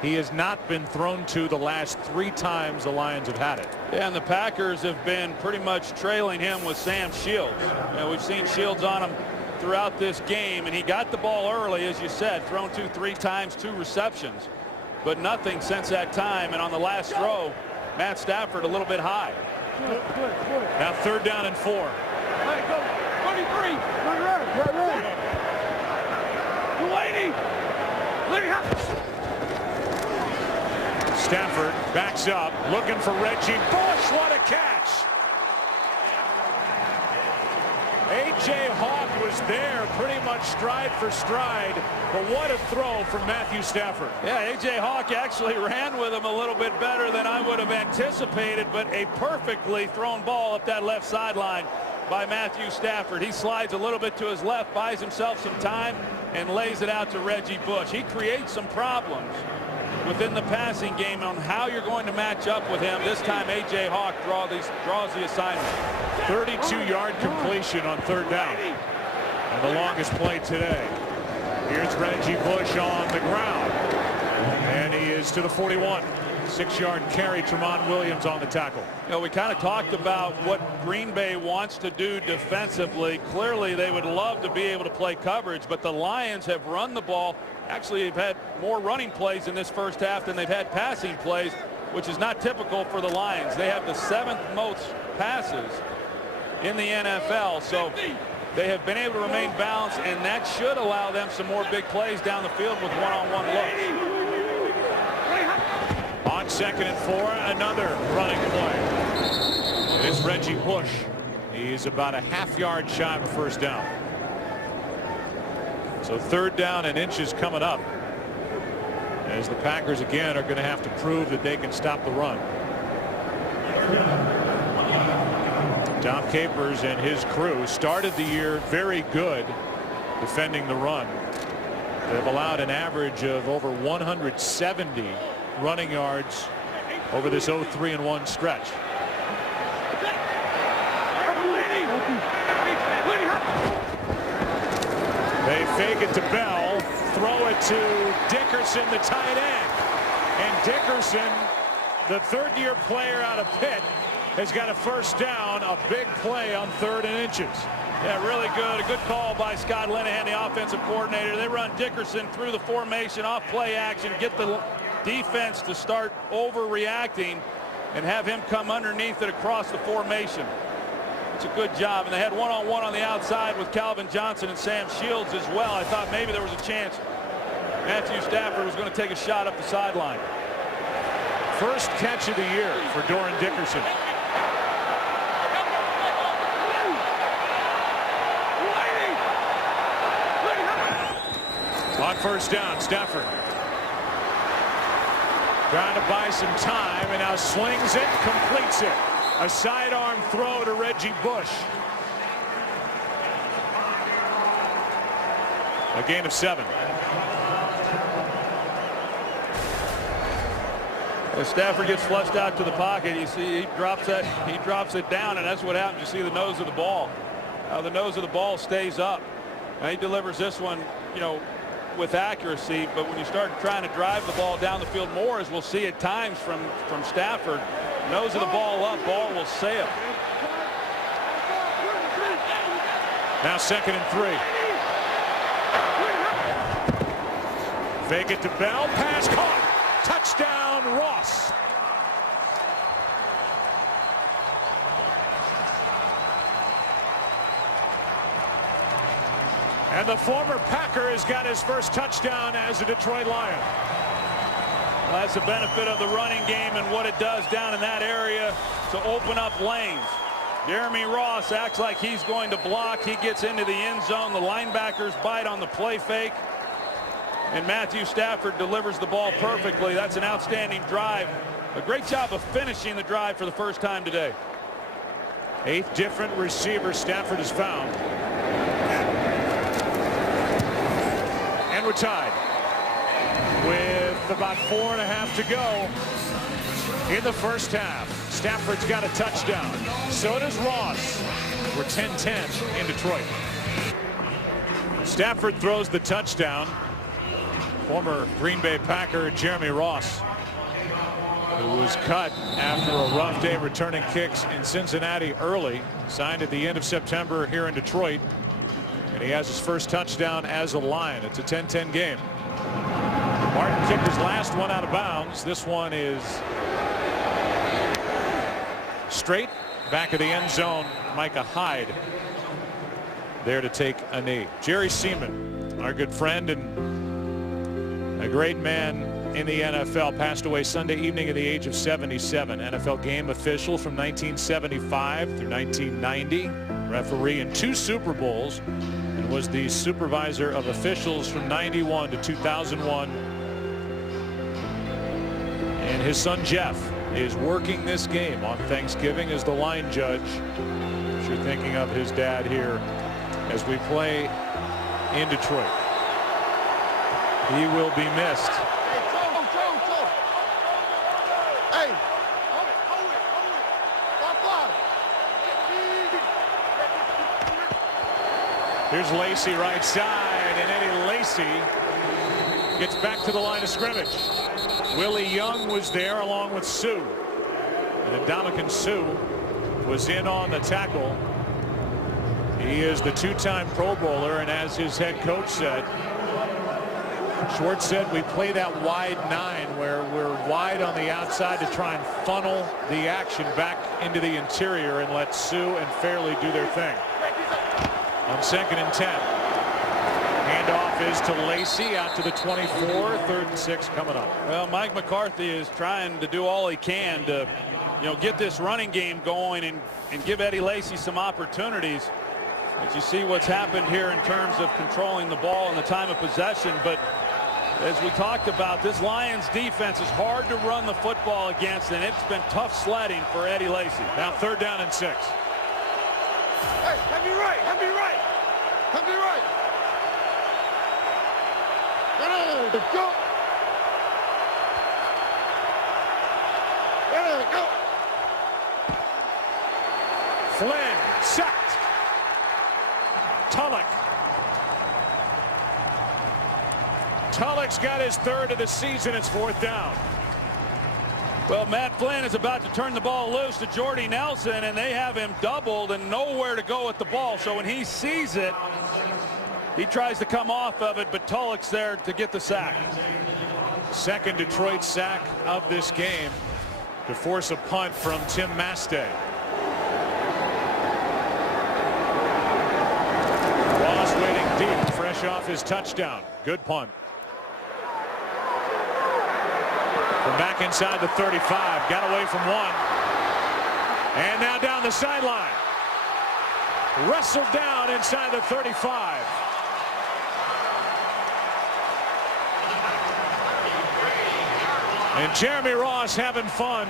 He has not been thrown to the last 3 times the Lions have had it. Yeah, and the Packers have been pretty much trailing him with Sam Shields. You know, we've seen Shields on him throughout this game, and he got the ball early, as you said, thrown to 3 times, 2 receptions, but nothing since that time. And on the last throw, Matt Stafford a little bit high. Now 3rd down and 4. Hey, go. 23. Stafford backs up, looking for Reggie Bush. What a catch! A.J. Hawk was there pretty much stride for stride, but what a throw from Matthew Stafford. Yeah, A.J. Hawk actually ran with him a little bit better than I would have anticipated, but a perfectly thrown ball up that left sideline by Matthew Stafford. He slides a little bit to his left, buys himself some time, and lays it out to Reggie Bush. He creates some problems within the passing game on how you're going to match up with him. This time A.J. Hawk draws the assignment. 32-yard completion on third down. And the longest play today. Here's Reggie Bush on the ground. And he is to the 41. 6-yard carry. Tramon Williams on the tackle. You know, we kind of talked about what Green Bay wants to do defensively. Clearly, they would love to be able to play coverage, but the Lions have run the ball. Actually, they've had more running plays in this first half than they've had passing plays, which is not typical for the Lions. They have the 7th most passes in the NFL, so they have been able to remain balanced, and that should allow them some more big plays down the field with one-on-one looks. On 2nd and 4, another running play. It is Reggie Bush. He's about a half-yard shy of a first down. So 3rd down and inches coming up, as the Packers again are going to have to prove that they can stop the run. Tom Capers and his crew started the year very good defending the run. They've allowed an average of over 170 running yards over this 0-3-1 stretch. They fake it to Bell, throw it to Dickerson, the tight end. And Dickerson, the 3rd-year player out of Pitt, has got a first down, a big play on 3rd and inches. Yeah, really good. A good call by Scott Linehan, the offensive coordinator. They run Dickerson through the formation, off play action, get the defense to start overreacting and have him come underneath it across the formation. It's a good job, and they had one-on-one on the outside with Calvin Johnson and Sam Shields as well. I thought maybe there was a chance Matthew Stafford was going to take a shot up the sideline. First catch of the year for Doran Dickerson. On first down, Stafford trying to buy some time, and now slings it, completes it. A sidearm throw to Reggie Bush. A gain of 7. As Stafford gets flushed out to the pocket, you see he drops it down, and that's what happens. You see the nose of the ball. The nose of the ball stays up. Now he delivers this one, you know, with accuracy, but when you start trying to drive the ball down the field more, as we'll see at times from Stafford, nose of the ball up, ball will sail. Now 2nd and 3. Fake it to Bell, pass caught, touchdown Ross. And the former Packer has got his first touchdown as a Detroit Lion. Well, that's the benefit of the running game and what it does down in that area to open up lanes. Jeremy Ross acts like he's going to block. He gets into the end zone. The linebackers bite on the play fake. And Matthew Stafford delivers the ball perfectly. That's an outstanding drive. A great job of finishing the drive for the first time today. 8th different receiver Stafford has found. And we're tied with about 4.5 to go in the first half. Stafford's got a touchdown. So does Ross. We're 10-10 in Detroit. Stafford throws the touchdown. Former Green Bay Packer Jeremy Ross, who was cut after a rough day returning kicks in Cincinnati early, signed at the end of September here in Detroit. And he has his first touchdown as a Lion. It's a 10-10 game. Martin kicked his last one out of bounds. This one is straight back of the end zone. Micah Hyde there to take a knee. Jerry Seaman, our good friend and a great man in the NFL, passed away Sunday evening at the age of 77. NFL game official from 1975 through 1990. referee in 2 Super Bowls, and was the supervisor of officials from 91 to 2001. And his son Jeff is working this game on Thanksgiving as the line judge. If you're thinking of his dad here as we play in Detroit. He will be missed. Hey, Here's Lacy right side, and Eddie Lacy gets back to the line of scrimmage. Willie Young was there along with Sue. And Ndamukong Suh was in on the tackle. He is the 2-time Pro Bowler, and as his head coach said, Schwartz said we play that wide 9 where we're wide on the outside to try and funnel the action back into the interior and let Sue and Fairley do their thing. On 2nd and 10. Handoff is to Lacy out to the 24. 3rd and 6 coming up. Well, Mike McCarthy is trying to do all he can to, get this running game going and give Eddie Lacy some opportunities. As you see what's happened here in terms of controlling the ball and the time of possession. But as we talked about, this Lions defense is hard to run the football against, and it's been tough sledding for Eddie Lacy. Now 3rd down and 6. Hey, have me right, have me right, have me right. There we go. There we go. Flynn sacked. Tulloch. Tulloch's got his 3rd of the season. It's 4th down. Well, Matt Flynn is about to turn the ball loose to Jordy Nelson, and they have him doubled and nowhere to go with the ball. So when he sees it, he tries to come off of it, but Tulloch's there to get the sack. 2nd Detroit sack of this game to force a punt from Tim Mastay. Ross waiting deep, fresh off his touchdown. Good punt. From back inside the 35, got away from 1. And now down the sideline. Wrestled down inside the 35. And Jeremy Ross having fun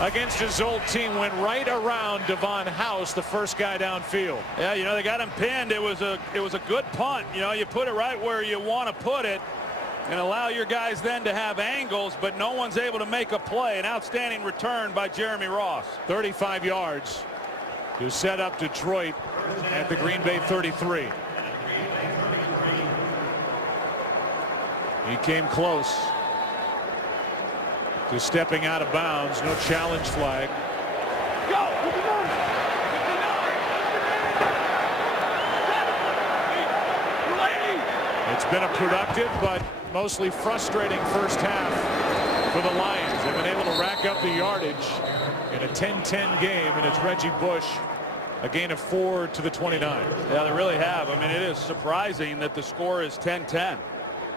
against his old team. Went right around Devon House, the first guy downfield. Yeah, they got him pinned. It was a good punt. You put it right where you want to put it and allow your guys then to have angles, but no one's able to make a play. An outstanding return by Jeremy Ross. 35 yards to set up Detroit at the Green Bay 33. He came close to stepping out of bounds. No challenge flag. Go! It's been a productive but mostly frustrating first half for the Lions. They've been able to rack up the yardage in a 10-10 game, and it's Reggie Bush, a gain of 4 to the 29. Yeah, they really have. I mean, it is surprising that the score is 10-10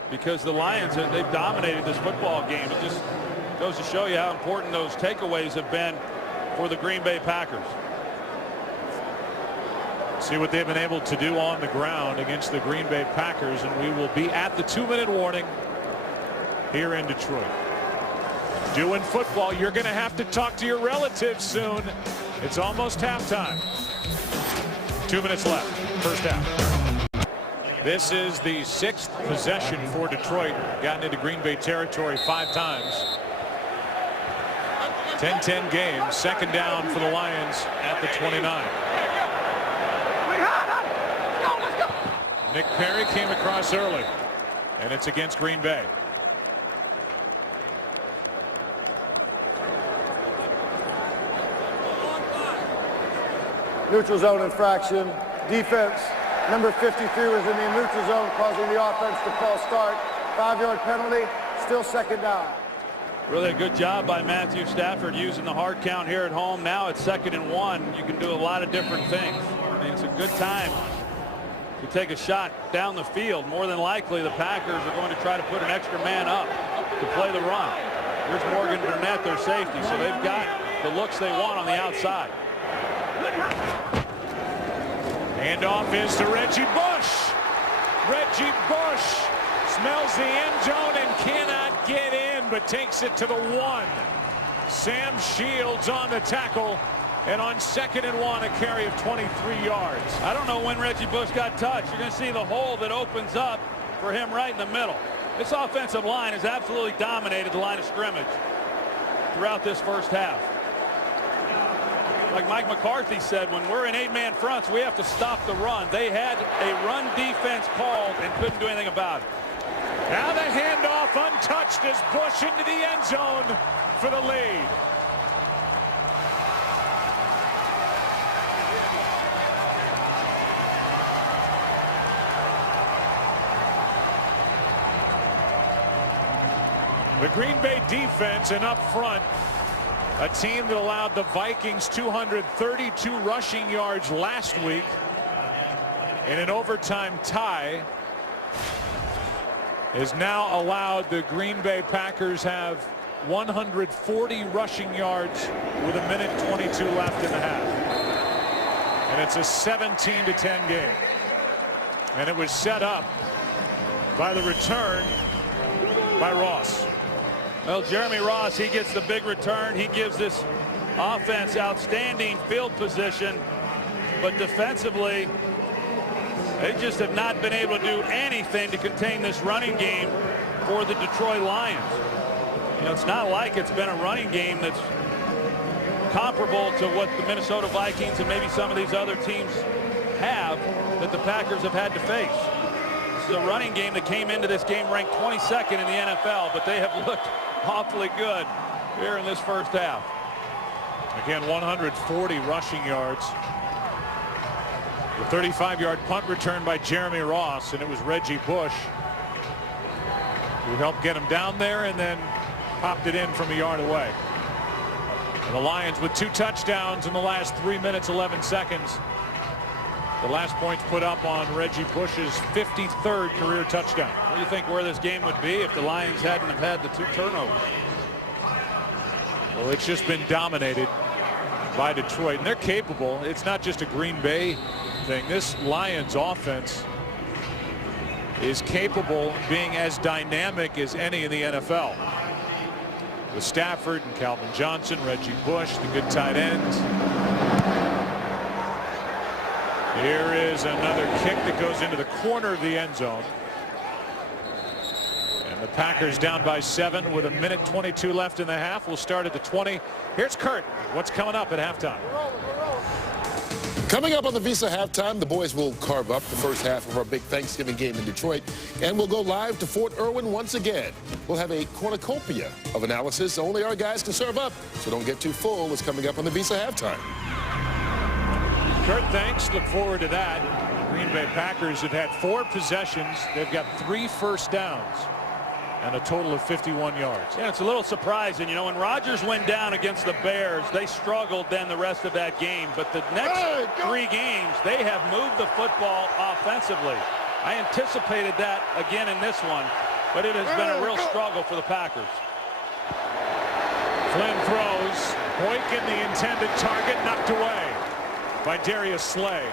because the Lions, they've dominated this football game. It just goes to show you how important those takeaways have been for the Green Bay Packers. See what they've been able to do on the ground against the Green Bay Packers, and we will be at the 2-minute warning here in Detroit. Doing football, you're going to have to talk to your relatives soon. It's almost halftime. 2 minutes left, first half. This is the 6th possession for Detroit. Gotten into Green Bay territory 5 times. 10-10 game, 2nd down for the Lions at the 29. Nick Perry came across early, and it's against Green Bay. Neutral zone infraction. Defense, number 53 was in the neutral zone, causing the offense to false start. 5-yard penalty, still 2nd down. Really a good job by Matthew Stafford using the hard count here at home. Now it's 2nd and 1. You can do a lot of different things. I mean, it's a good time to take a shot down the field. More than likely, the Packers are going to try to put an extra man up to play the run. Here's Morgan Burnett, their safety, so they've got the looks they want on the outside. Handoff is to Reggie Bush. Reggie Bush smells the end zone and cannot get in, but takes it to the 1. Sam Shields on the tackle, and on 2nd and 1, a carry of 23 yards. I don't know when Reggie Bush got touched. You're going to see the hole that opens up for him right in the middle. This offensive line has absolutely dominated the line of scrimmage throughout this first half. Like Mike McCarthy said, when we're in 8-man fronts, we have to stop the run. They had a run defense called and couldn't do anything about it. Now the handoff untouched as Bush into the end zone for the lead. The Green Bay defense, and up front, a team that allowed the Vikings 232 rushing yards last week in an overtime tie, has now allowed the Green Bay Packers have 140 rushing yards with 1:22 left in the half. And it's a 17-10 game. And it was set up by the return by Ross. Well, Jeremy Ross, he gets the big return. He gives this offense outstanding field position, but defensively, they just have not been able to do anything to contain this running game for the Detroit Lions. You know, it's not like it's been a running game that's comparable to what the Minnesota Vikings and maybe some of these other teams have that the Packers have had to face. This is a running game that came into this game ranked 22nd in the NFL, but they have looked awfully good here in this first half. Again, 140 rushing yards. The 35-yard punt return by Jeremy Ross, and it was Reggie Bush who helped get him down there and then popped it in from a yard away. And the Lions with 2 touchdowns in the last 3 minutes 11 seconds. The last points put up on Reggie Bush's 53rd career touchdown. What do you think where this game would be if the Lions hadn't have had the 2 turnovers? Well, it's just been dominated by Detroit, and they're capable. It's not just a Green Bay thing. This Lions offense is capable of being as dynamic as any in the NFL. With Stafford and Calvin Johnson, Reggie Bush, the good tight ends. Here is another kick that goes into the corner of the end zone. And the Packers down by 7 with 1:22 left in the half. We'll start at the 20. Here's Kurt. What's coming up at halftime? Coming up on the Visa halftime, the boys will carve up the first half of our big Thanksgiving game in Detroit, and we'll go live to Fort Irwin once again. We'll have a cornucopia of analysis only our guys can serve up, so don't get too full. It's coming up on the Visa halftime. Kurt, thanks. Look forward to that. Green Bay Packers have had 4 possessions. They've got 3 first downs and a total of 51 yards. Yeah, it's a little surprising. You know, when Rodgers went down against the Bears, they struggled then the rest of that game. But the next 3 games, they have moved the football offensively. I anticipated that again in this one, but it has been a real struggle for the Packers. Flynn throws. Boykin, the intended target, knocked away by Darius Slay.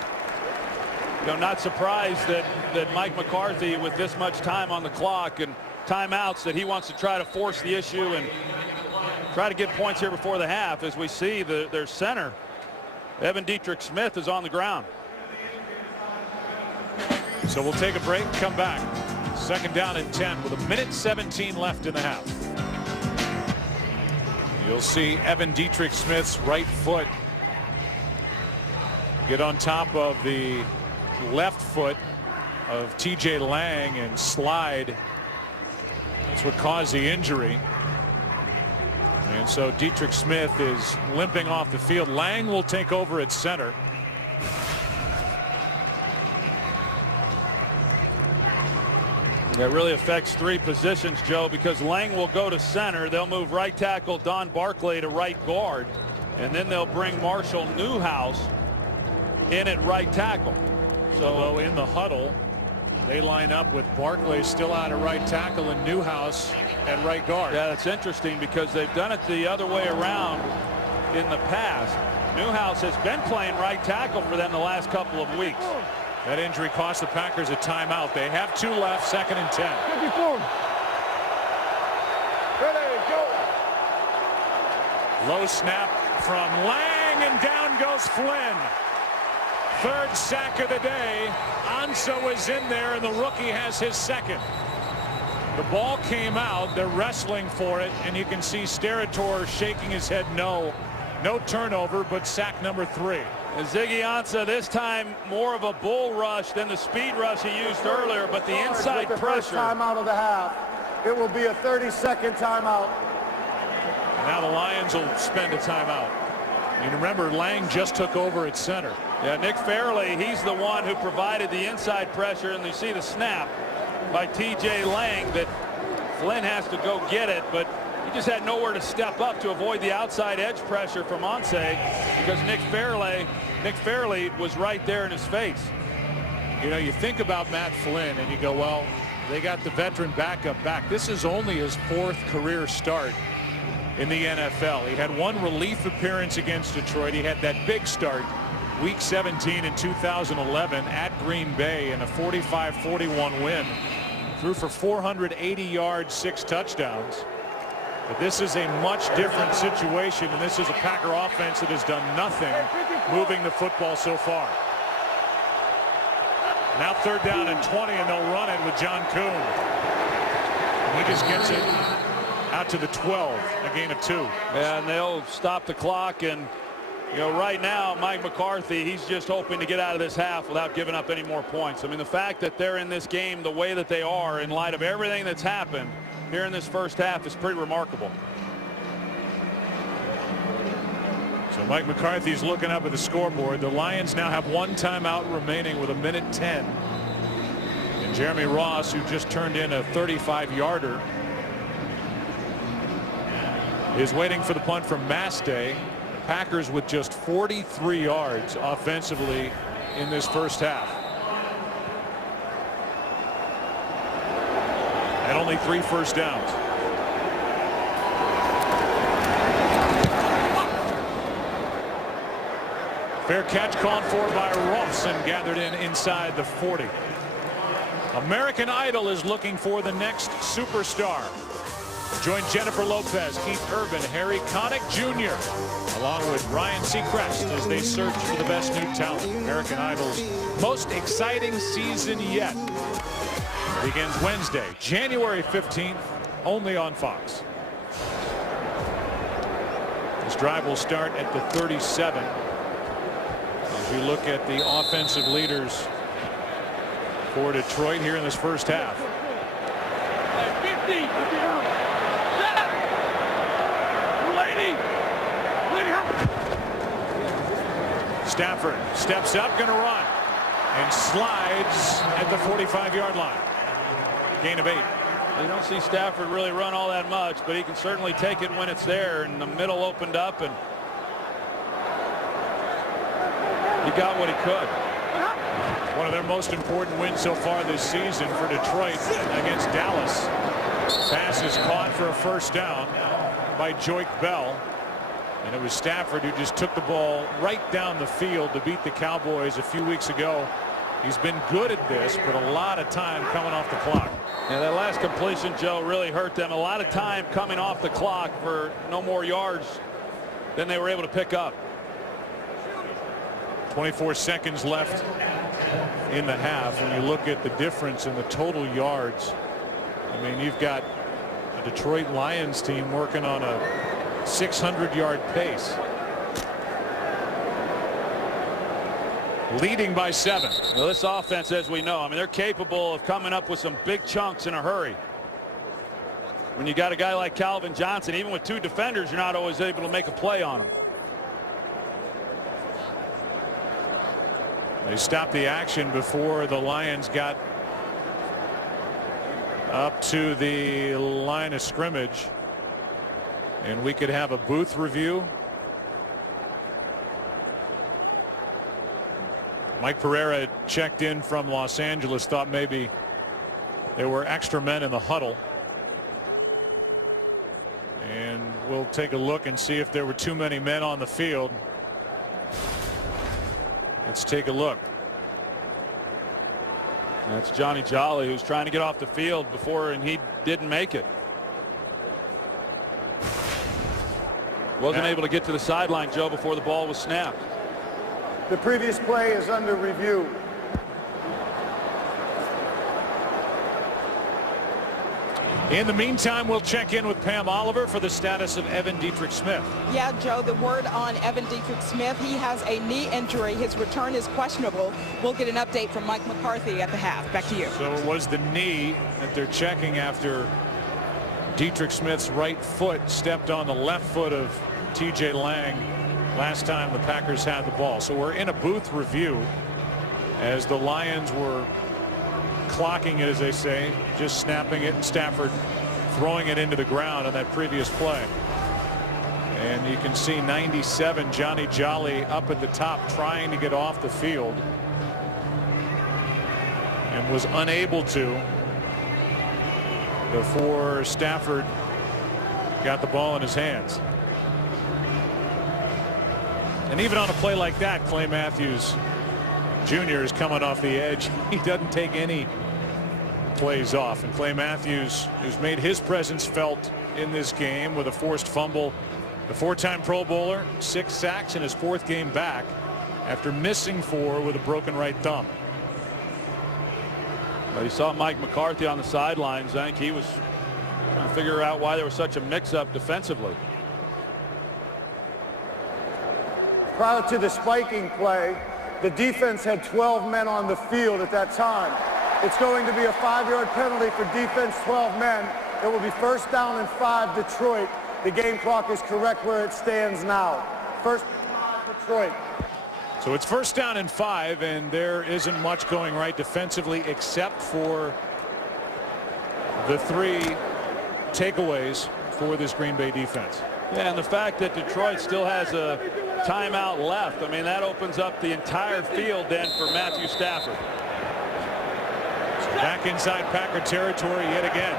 You know, not surprised that Mike McCarthy, with this much time on the clock and timeouts, that he wants to try to force the issue and try to get points here before the half. As we see, their center, Evan Dietrich Smith, is on the ground. So we'll take a break, come back. 2nd down and 10 with 1:17 left in the half. You'll see Evan Dietrich Smith's right foot get on top of the left foot of TJ Lang and slide. That's what caused the injury. And so Dietrich Smith is limping off the field. Lang will take over at center. That really affects 3 positions, Joe, because Lang will go to center. They'll move right tackle Don Barclay to right guard, and then they'll bring Marshall Newhouse in at right tackle. So in the huddle, they line up with Barclay still out at right tackle and Newhouse at right guard. Yeah, that's interesting because they've done it the other way around in the past. Newhouse has been playing right tackle for them the last couple of weeks. That injury cost the Packers a timeout. They have 2 left, 2nd and 10. 54. Ready, go. Low snap from Lang, and down goes Flynn. 3rd sack of the day. Ansah was in there, and the rookie has his 2nd. The ball came out. They're wrestling for it, and you can see Steratore shaking his head no. No turnover, but sack number 3. And Ziggy Ansah this time more of a bull rush than the speed rush he used earlier, but the inside the pressure. First timeout of the half. It will be a 30-second timeout. And now the Lions will spend a timeout. You remember, Lang just took over at center. Yeah, Nick Fairley, he's the one who provided the inside pressure, and you see the snap by T.J. Lang that Flynn has to go get it, but he just had nowhere to step up to avoid the outside edge pressure from Ansah because Nick Fairley was right there in his face. You know, you think about Matt Flynn and you go, well, they got the veteran backup back. This is only his 4th career start in the NFL. He had 1 relief appearance against Detroit. He had that big start week 17 in 2011 at Green Bay in a 45-41 win. Threw for 480 yards, 6 touchdowns. But this is a much different situation, and this is a Packer offense that has done nothing moving the football so far. Now 3rd down and 20, and they'll run it with John Kuhn. And he just gets it out to the 12, a gain of 2. Yeah, and they'll stop the clock, and you know, right now, Mike McCarthy, he's just hoping to get out of this half without giving up any more points. I mean, the fact that they're in this game the way that they are in light of everything that's happened here in this first half is pretty remarkable. So Mike McCarthy's looking up at the scoreboard. The Lions now have 1 timeout remaining with 1:10. And Jeremy Ross, who just turned in a 35-yarder, is waiting for the punt from Mastay. Packers with just 43 yards offensively in this first half. And only 3 first downs. Fair catch called for by Ross and gathered in inside the 40. American Idol is looking for the next superstar. Join Jennifer Lopez, Keith Urban, Harry Connick Jr., along with Ryan Seacrest as they search for the best new talent. American Idol's most exciting season yet begins Wednesday, January 15th, only on Fox. This drive will start at the 37. As we look at the offensive leaders for Detroit here in this first half. 50. Stafford steps up, going to run, and slides at the 45-yard line. Gain of 8. You don't see Stafford really run all that much, but he can certainly take it when it's there, and the middle opened up, and he got what he could. One of their most important wins so far this season for Detroit against Dallas. Pass is caught for a first down by Joique Bell. And it was Stafford who just took the ball right down the field to beat the Cowboys a few weeks ago. He's been good at this, but a lot of time coming off the clock. Yeah, that last completion, Joe, really hurt them. A lot of time coming off the clock for no more yards than they were able to pick up. 24 seconds left in the half. When you look at the difference in the total yards, I mean, you've got a Detroit Lions team working on a 600-yard pace. Leading by 7. Well, this offense, as we know, I mean, they're capable of coming up with some big chunks in a hurry. When you got a guy like Calvin Johnson, even with 2 defenders, you're not always able to make a play on him. They stopped the action before the Lions got up to the line of scrimmage. And we could have a booth review. Mike Pereira checked in from Los Angeles, thought maybe there were extra men in the huddle. And we'll take a look and see if there were too many men on the field. Let's take a look. That's Johnny Jolly, who's trying to get off the field before, and he didn't make it. Wasn't able to get to the sideline, Joe, before the ball was snapped. The previous play is under review. In the meantime, we'll check in with Pam Oliver for the status of Evan Dietrich Smith. Yeah, Joe, the word on Evan Dietrich Smith, he has a knee injury. His return is questionable. We'll get an update from Mike McCarthy at the half. Back to you. So it was the knee that they're checking after Dietrich Smith's right foot stepped on the left foot of TJ Lang last time the Packers had the ball. So we're in a booth review as the Lions were clocking it, as they say, just snapping it, and Stafford throwing it into the ground on that previous play. And you can see 97 Johnny Jolly up at the top trying to get off the field and was unable to before Stafford got the ball in his hands. And even on a play like that, Clay Matthews Jr. is coming off the edge. He doesn't take any plays off. And Clay Matthews, who's made his presence felt in this game with a forced fumble, the four-time Pro Bowler, 6 sacks in his 4th game back after missing 4 with a broken right thumb. But you saw Mike McCarthy on the sidelines. I think he was trying to figure out why there was such a mix-up defensively. Prior to the spiking play, the defense had 12 men on the field at that time. It's going to be a 5-yard penalty for defense, 12 men. It will be 1st down and 5 Detroit. The game clock is correct where it stands now. 1st and 5 Detroit. So it's 1st down and 5, and there isn't much going right defensively except for the 3 takeaways for this Green Bay defense. Yeah, and the fact that Detroit still has a timeout left, I mean, that opens up the entire field then for Matthew Stafford. Back inside Packer territory yet again.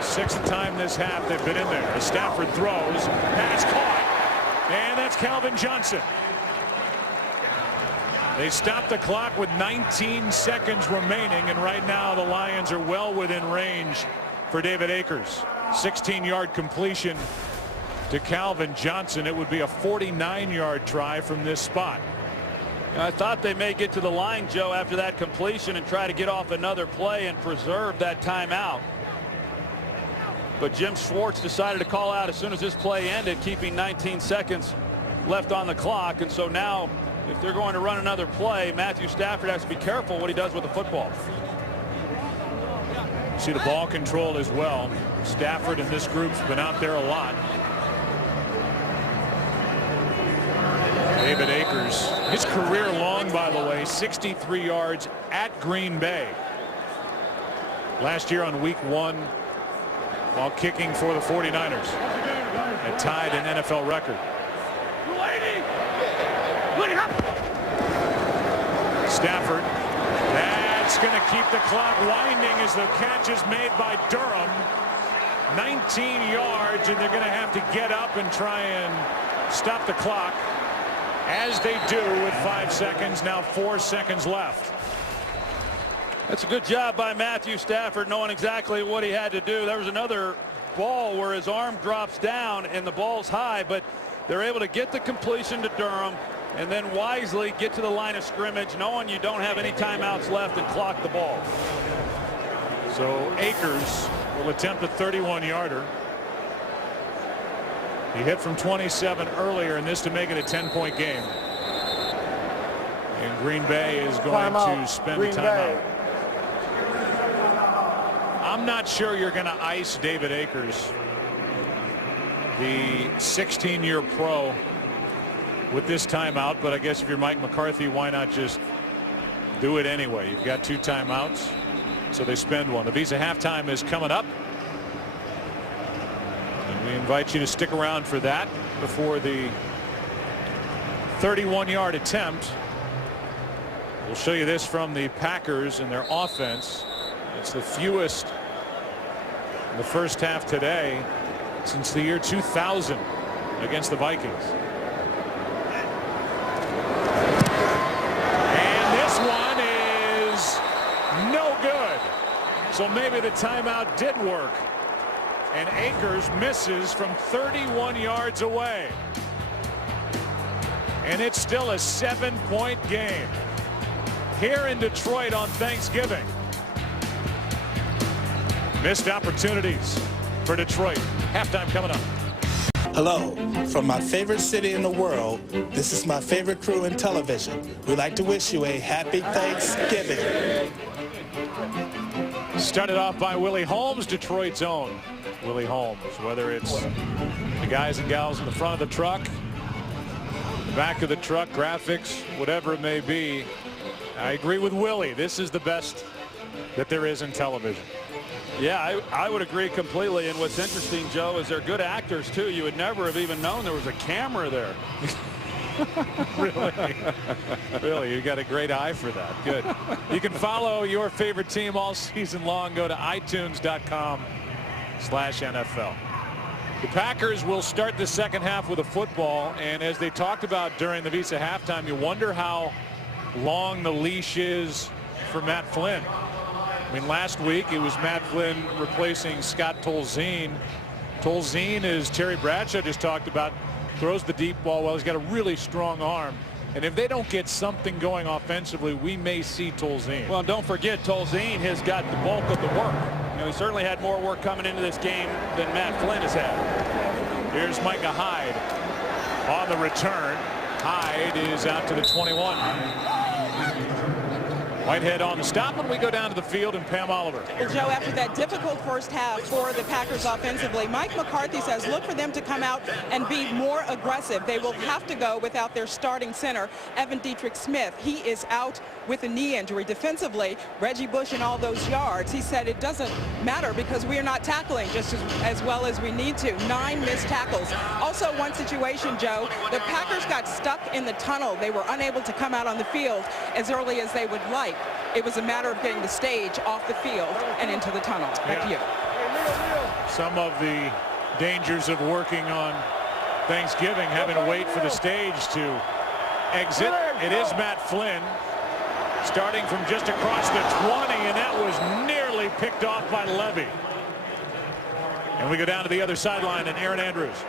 6th time this half they've been in there. As Stafford throws, pass caught, and that's Calvin Johnson. They stopped the clock with 19 seconds remaining, and right now the Lions are well within range for David Akers. 16-yard completion to Calvin Johnson. It would be a 49-yard try from this spot. I thought they may get to the line, Joe, after that completion and try to get off another play and preserve that timeout. But Jim Schwartz decided to call out as soon as this play ended, keeping 19 seconds left on the clock. And so now, if they're going to run another play, Matthew Stafford has to be careful what he does with the football. See the ball control as well. Stafford and this group's been out there a lot. David Akers, his career long, by the way, 63 yards at Green Bay. Last year on week 1 while kicking for the 49ers. It tied an NFL record. Stafford, that's going to keep the clock winding as the catch is made by Durham. 19 yards, and they're going to have to get up and try and stop the clock, as they do with 5 seconds, now 4 seconds left. That's a good job by Matthew Stafford, knowing exactly what he had to do. There was another ball where his arm drops down and the ball's high, but they're able to get the completion to Durham and then wisely get to the line of scrimmage, knowing you don't have any timeouts left, and clock the ball. So Akers will attempt a 31-yarder. He hit from 27 earlier in this to make it a 10-point game. And Green Bay is going to spend a timeout. I'm not sure you're going to ice David Akers, the 16-year pro, with this timeout, but I guess if you're Mike McCarthy, why not just do it anyway? You've got 2 timeouts, so they spend 1. The Visa halftime is coming up. And we invite you to stick around for that before the 31-yard attempt. We'll show you this from the Packers and their offense. It's the fewest in the first half today since the year 2000 against the Vikings. And this one So maybe the timeout did work. And Akers misses from 31 yards away. And it's still a 7-point game here in Detroit on Thanksgiving. Missed opportunities for Detroit. Halftime coming up. Hello, from my favorite city in the world, this is my favorite crew in television. We'd like to wish you a happy Thanksgiving. Started off by Willie Holmes, Detroit's own Willie Holmes. Whether it's the guys and gals in the front of the truck, the back of the truck, graphics, whatever it may be, I agree with Willie. This is the best that there is in television. Yeah, I would agree completely. And what's interesting, Joe, is they're good actors, too. You would never have even known there was a camera there. Really? Really, you got a great eye for that. Good. You can follow your favorite team all season long. Go to itunes.com/NFL. The Packers will start the second half with a football. And as they talked about during the Visa halftime, you wonder how long the leash is for Matt Flynn. I mean, last week it was Matt Flynn replacing Scott Tolzien. Tolzien, as Terry Bradshaw just talked about, throws the deep ball well. He's got a really strong arm. And if they don't get something going offensively, we may see Tolzien. Well, don't forget, Tolzien has got the bulk of the work. You know, he certainly had more work coming into this game than Matt Flynn has had. Here's Micah Hyde on the return. Hyde is out to the 21. Whitehead on the stop, and we go down to the field, and Pam Oliver. Well, Joe, after that difficult first half for the Packers offensively, Mike McCarthy says look for them to come out and be more aggressive. They will have to go without their starting center, Evan Dietrich Smith. He is out with a knee injury. Defensively, Reggie Bush in all those yards. He said it doesn't matter because we are not tackling just as well as we need to. 9 missed tackles. Also, one situation, Joe, the Packers got stuck in the tunnel. They were unable to come out on the field as early as they would like. It was a matter of getting the stage off the field and into the tunnel. Back to you. Some of the dangers of working on Thanksgiving, having to wait for the stage to exit. It is Matt Flynn starting from just across the 20, and that was nearly picked off by Levy. And we go down to the other sideline, and Aaron Andrews.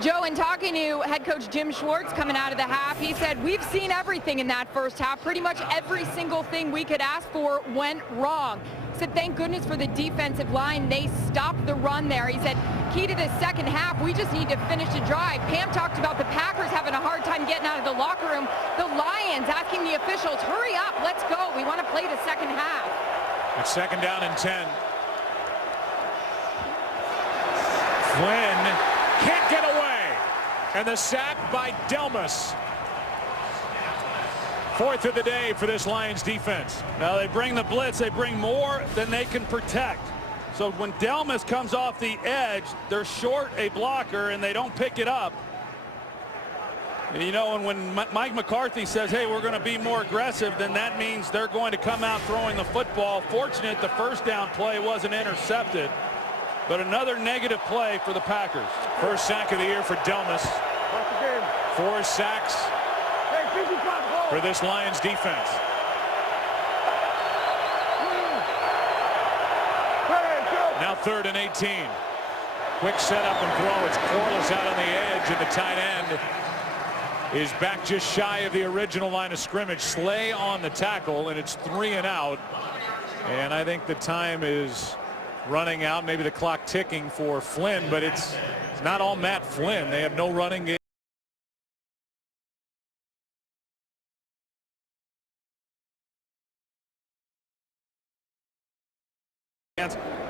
Joe, in talking to head coach Jim Schwartz coming out of the half, he said, we've seen everything in that first half. Pretty much every single thing we could ask for went wrong. He said, thank goodness for the defensive line. They stopped the run there. He said, key to the second half, we just need to finish the drive. Pam talked about the Packers having a hard time getting out of the locker room. The Lions asking the officials, hurry up, let's go. We want to play the second half. It's second down and 10. Flynn can't get away. And the sack by Delmas. 4th of the day for this Lions defense. Now they bring the blitz. They bring more than they can protect. So when Delmas comes off the edge, they're short a blocker and they don't pick it up. And you know, and when Mike McCarthy says, hey, we're going to be more aggressive, then that means they're going to come out throwing the football. Fortunate the first down play wasn't intercepted. But another negative play for the Packers. First sack of the year for Delmas. 4 sacks for this Lions defense. Now 3rd and 18. Quick setup and throw. It's Corliss out on the edge, and the tight end is back just shy of the original line of scrimmage. Slay on the tackle, and it's 3 and out. And I think the time is running out, maybe the clock ticking for Flynn, but it's not all Matt Flynn. They have no running game.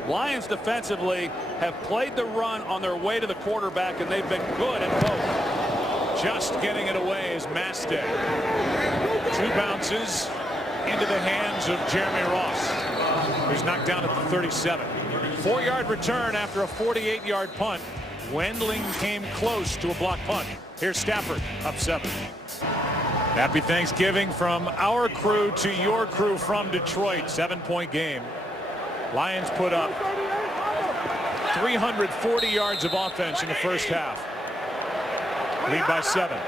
Lions defensively have played the run on their way to the quarterback, and they've been good at both. Just getting it away is Mastay. 2 bounces into the hands of Jeremy Ross, who's knocked down at the 37. 4-yard return after a 48-yard punt. Wendling came close to a block punt. Here's Stafford, up 7. Happy Thanksgiving from our crew to your crew from Detroit. 7-point game. Lions put up 340 yards of offense in the first half. Lead by 7.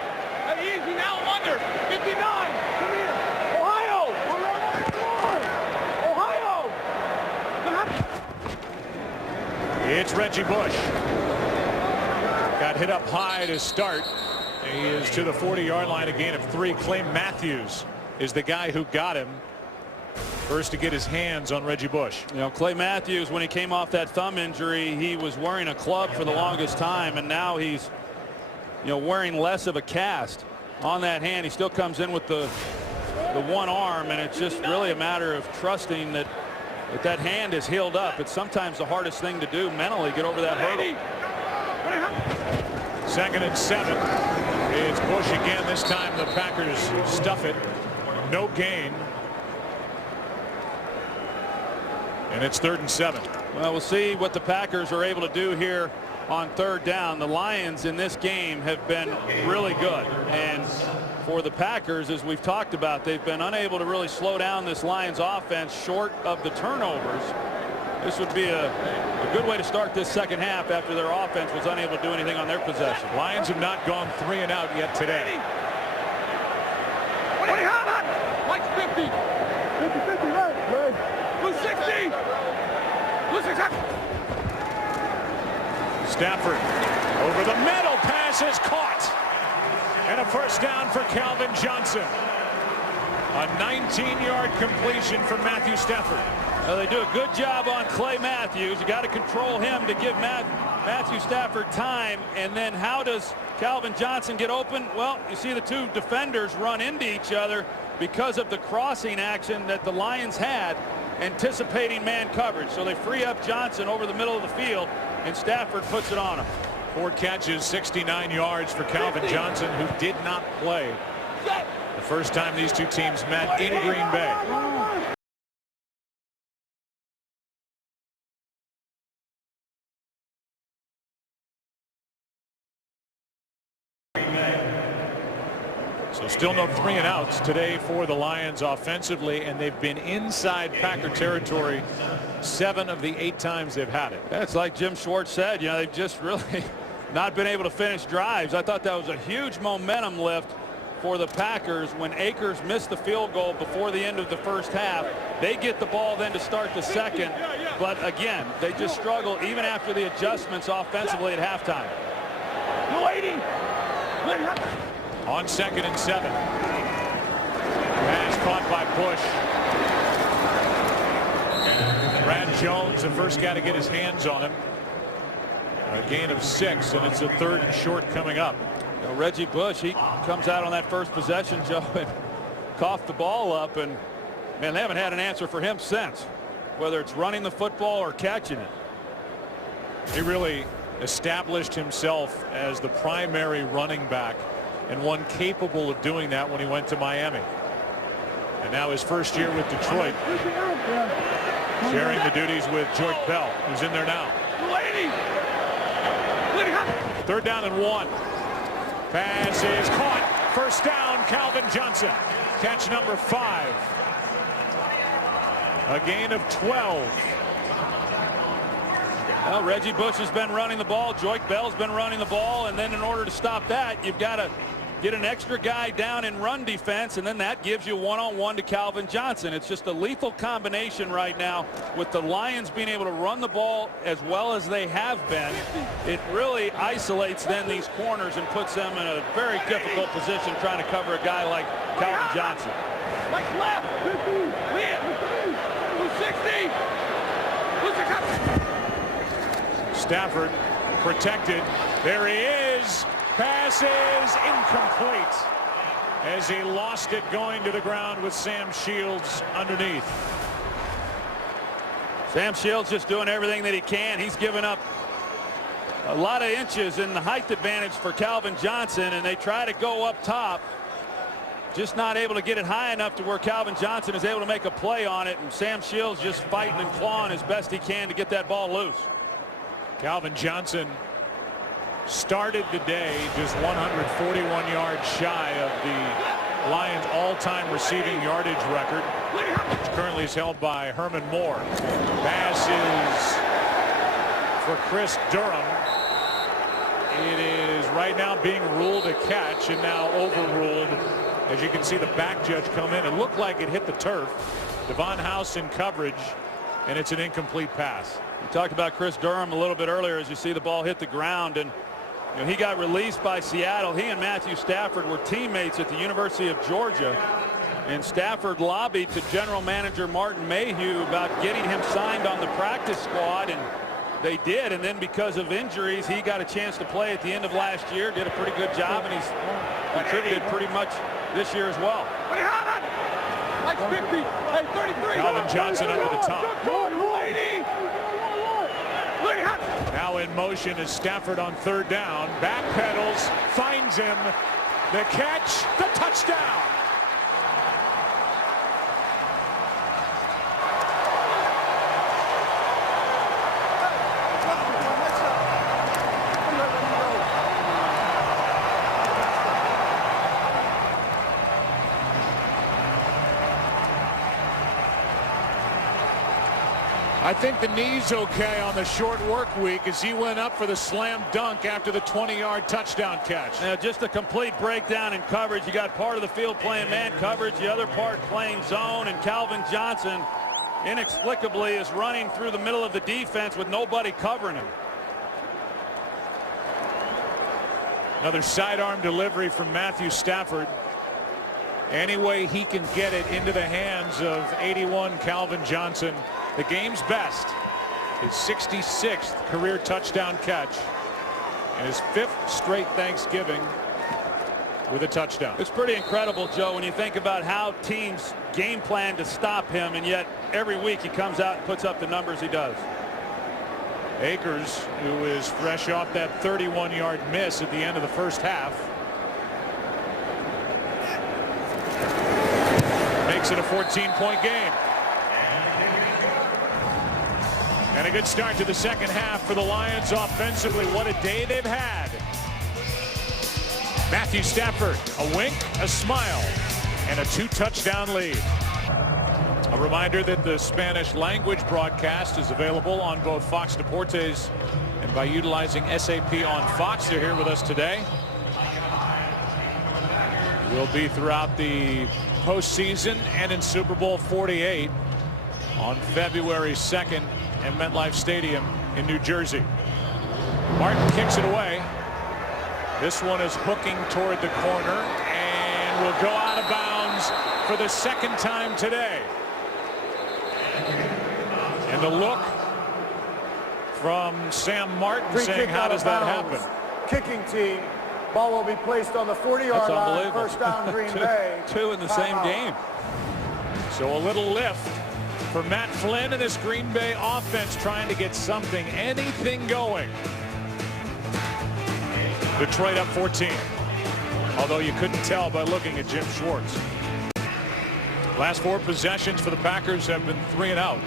Easy now, under 59. Come here. Ohio. Ohio. The It's Reggie Bush. Got hit up high to start. He is to the 40-yard line, a gain of 3. Clay Matthews is the guy who got him. First to get his hands on Reggie Bush. You know, Clay Matthews, when he came off that thumb injury, he was wearing a club for the longest time, and now he's, you know, wearing less of a cast on that hand. He still comes in with the one arm, and it's just really a matter of trusting that that hand is healed up. It's sometimes the hardest thing to do mentally, get over that hurdle. 2nd and 7. It's Bush again. This time the Packers stuff it. No gain. And it's 3rd and 7. Well, we'll see what the Packers are able to do here on 3rd down. The Lions in this game have been really good. And for the Packers, as we've talked about, they've been unable to really slow down this Lions offense short of the turnovers. This would be a good way to start this second half after their offense was unable to do anything on their possession. Lions have not gone 3 and out yet today. Mike's 50. 50, right. Blue 60. Blue 60. Stafford over the middle. Pass is caught. And a first down for Calvin Johnson. A 19-yard completion from Matthew Stafford. Well, they do a good job on Clay Matthews. You got to control him to give Matthew Stafford time. And then how does Calvin Johnson get open? Well, you see the two defenders run into each other because of the crossing action that the Lions had, anticipating man coverage. So they free up Johnson over the middle of the field, and Stafford puts it on him. 4 catches, 69 yards for Calvin Johnson, who did not play the first time these two teams met in Green Bay. So still no 3 and outs today for the Lions offensively, and they've been inside Packer territory 7 of the 8 times they've had it. That's like Jim Schwartz said, you know, they've just really not been able to finish drives. I thought that was a huge momentum lift for the Packers when Akers missed the field goal before the end of the first half. They get the ball then to start the second, but again, they just struggle even after the adjustments offensively at halftime. On 2nd and 7. Pass caught by Bush. Brad Jones, the first guy to get his hands on him. A gain of 6, and it's a 3rd and short coming up. You know, Reggie Bush, he comes out on that first possession, Joe, and coughed the ball up, and man, they haven't had an answer for him since, whether it's running the football or catching it. He really established himself as the primary running back and one capable of doing that when he went to Miami. And now his first year with Detroit, sharing the duties with Joyke Bell, who's in there now. 3rd down and 1. Pass is caught. First down, Calvin Johnson. Catch number 5. A gain of 12. Well, Reggie Bush has been running the ball. Joyke Bell's been running the ball. And then in order to stop that, you've got to get an extra guy down in run defense, and then that gives you one-on-one to Calvin Johnson. It's just a lethal combination right now with the Lions being able to run the ball as well as they have been. It really isolates then these corners and puts them in a very difficult position trying to cover a guy like Calvin Johnson. Mike left. 60. Stafford protected. There he is. Pass is incomplete as he lost it going to the ground with Sam Shields underneath. Sam Shields just doing everything that he can. He's given up a lot of inches in the height advantage for Calvin Johnson, and they try to go up top. Just not able to get it high enough to where Calvin Johnson is able to make a play on it, and Sam Shields just fighting and clawing as best he can to get that ball loose. Calvin Johnson started the day just 141 yards shy of the Lions all-time receiving yardage record, which currently is held by Herman Moore. Pass is for Chris Durham. It is right now being ruled a catch and now overruled. As you can see the back judge come in. It looked like it hit the turf. Devon House in coverage and it's an incomplete pass. We talked about Chris Durham a little bit earlier as you see the ball hit the ground, and he got released by Seattle. He and Matthew Stafford were teammates at the University of Georgia, and Stafford lobbied to general manager Martin Mayhew about getting him signed on the practice squad, and they did. And then because of injuries, he got a chance to play at the end of last year, did a pretty good job, and he's contributed pretty much this year as well. Like 50, hey, 33. Calvin Johnson under the top. Now in motion is Stafford on third down. Backpedals, finds him. The catch, the touchdown. I think the knee's okay on the short work week as he went up for the slam dunk after the 20-yard touchdown catch. Now just a complete breakdown in coverage. You got part of the field playing man coverage, the other part playing zone, and Calvin Johnson inexplicably is running through the middle of the defense with nobody covering him. Another sidearm delivery from Matthew Stafford. Any way he can get it into the hands of 81 Calvin Johnson. The game's best, his 66th career touchdown catch and his 5th straight Thanksgiving with a touchdown. It's pretty incredible, Joe, when you think about how teams game plan to stop him, and yet every week he comes out and puts up the numbers he does. Akers, who is fresh off that 31-yard miss at the end of the first half, makes it a 14-point game. And a good start to the second half for the Lions offensively. What a day they've had. Matthew Stafford, a wink, a smile, and a 2-touchdown lead. A reminder that the Spanish language broadcast is available on both Fox Deportes and by utilizing SAP on Fox. They're here with us today. Will be throughout the postseason and in Super Bowl 48 on February 2nd. At MetLife Stadium in New Jersey. Martin kicks it away. This one is hooking toward the corner and will go out of bounds for the second time today. And the look from Sam Martin saying, how does that happen? Kicking team. Ball will be placed on the 40-yard line. First down, Green Bay. Two in the same game. So a little lift for Matt Flynn and this Green Bay offense, trying to get something, anything going. Detroit up 14. Although you couldn't tell by looking at Jim Schwartz. Last 4 possessions for the Packers have been 3 and out.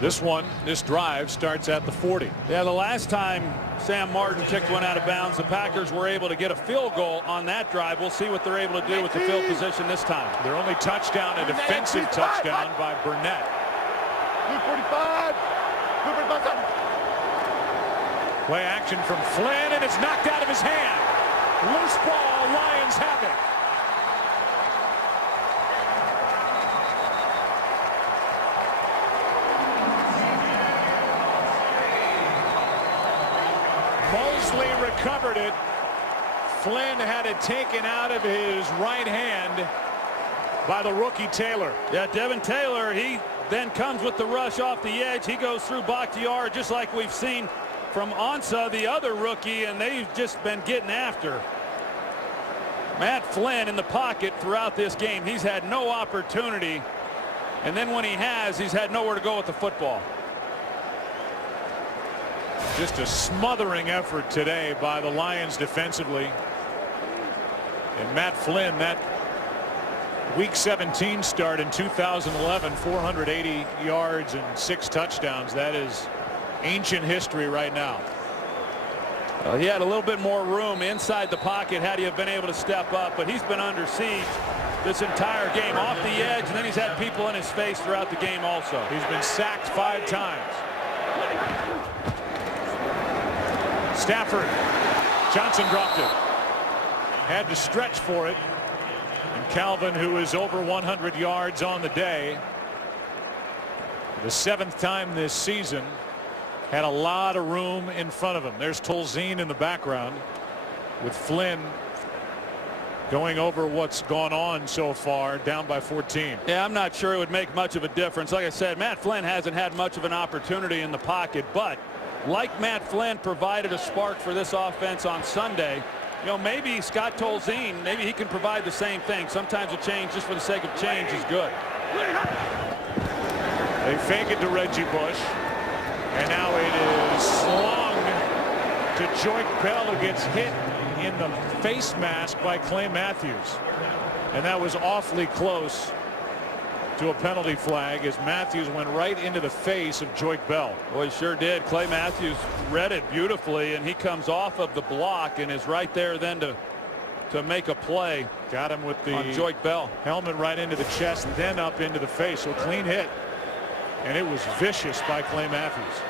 This drive starts at the 40. Yeah, the last time Sam Martin kicked one out of bounds, the Packers were able to get a field goal on that drive. We'll see what they're able to do with the field position this time. Their only touchdown, a defensive touchdown by Burnett. 245. Play action from Flynn, and it's knocked out of his hand. Loose ball, Lions have it. Mosley recovered it. Flynn had it taken out of his right hand by the rookie Taylor. Yeah, Devin Taylor, he then comes with the rush off the edge. He goes through Bakhtiari just like we've seen from Ansah, the other rookie, and they've just been getting after Matt Flynn in the pocket throughout this game. He's had no opportunity, and then when he has, he's had nowhere to go with the football. Just a smothering effort today by the Lions defensively. And Matt Flynn, that Week 17 start in 2011, 480 yards and 6 touchdowns. That is ancient history right now. He had a little bit more room inside the pocket had he have been able to step up, but he's been under siege this entire game, off the edge, and then he's had people in his face throughout the game also. He's been sacked 5 times. Stafford. Johnson dropped it. Had to stretch for it. And Calvin, who is over 100 yards on the day, The 7th time this season. Had a lot of room in front of him. There's Tolzien in the background with Flynn going over what's gone on so far, down by 14. Yeah, I'm not sure it would make much of a difference. Like I said, Matt Flynn hasn't had much of an opportunity in the pocket, but like Matt Flynn provided a spark for this offense on Sunday, you know, maybe Scott Tolzien, maybe he can provide the same thing. Sometimes a change just for the sake of change is good. They fake it to Reggie Bush. And now it is slung to Joique Bell, who gets hit in the face mask by Clay Matthews. And that was awfully close to a penalty flag as Matthews went right into the face of Joique Bell. Well, he sure did. Clay Matthews read it beautifully, and he comes off of the block and is right there then to make a play. Got him with the Joique Bell. Helmet right into the chest, then up into the face. So clean hit. And it was vicious by Clay Matthews.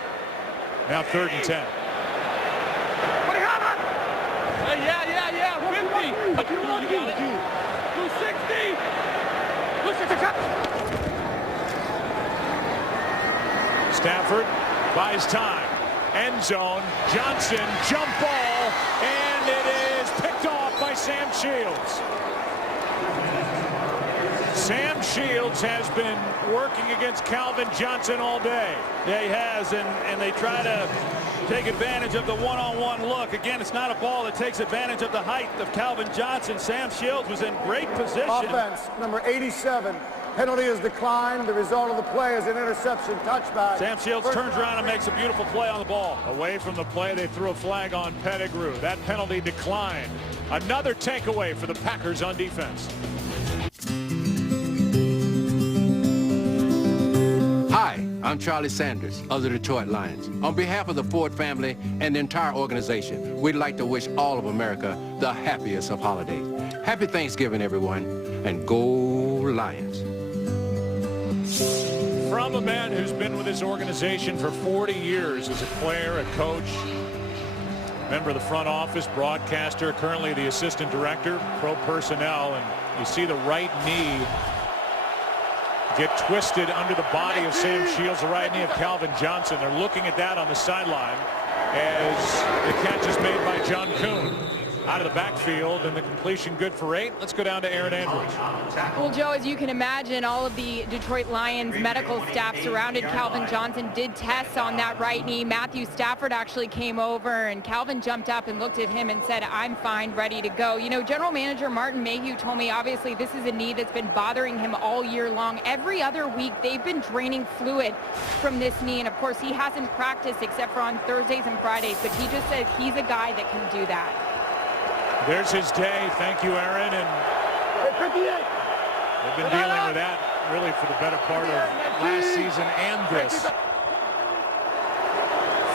Now 3rd and 10. Yeah. 50. 260. Stafford buys time. End zone. Johnson, jump ball, and it is picked off by Sam Shields. Sam Shields has been working against Calvin Johnson all day. Yeah, he has, and they try to take advantage of the one-on-one look. Again, it's not a ball that takes advantage of the height of Calvin Johnson. Sam Shields was in great position. Offense, number 87. Penalty is declined. The result of the play is an interception touchback. Sam Shields turns around and makes a beautiful play on the ball. Away from the play, they threw a flag on Pettigrew. That penalty declined. Another takeaway for the Packers on defense. Hi, I'm Charlie Sanders of the Detroit Lions. On behalf of the Ford family and the entire organization, we'd like to wish all of America the happiest of holidays. Happy Thanksgiving, everyone, and go Lions. From a man who's been with his organization for 40 years as a player, a coach, member of the front office, broadcaster, currently the assistant director, pro personnel, and you see the right knee get twisted under the body of Sam Shields, the right knee of Calvin Johnson. They're looking at that on the sideline as the catch is made by John Kuhn. Out of the backfield, and the completion good for 8. Let's go down to Erin Andrews. Well, Joe, as you can imagine, all of the Detroit Lions medical staff surrounded Calvin Johnson, did tests on that right knee. Matthew Stafford actually came over, and Calvin jumped up and looked at him and said, "I'm fine, ready to go." You know, General Manager Martin Mayhew told me, obviously, this is a knee that's been bothering him all year long. Every other week, they've been draining fluid from this knee, and of course, he hasn't practiced except for on Thursdays and Fridays, but he just said he's a guy that can do that. There's his day. Thank you, Aaron. And they've been dealing with that really for the better part of last season and this.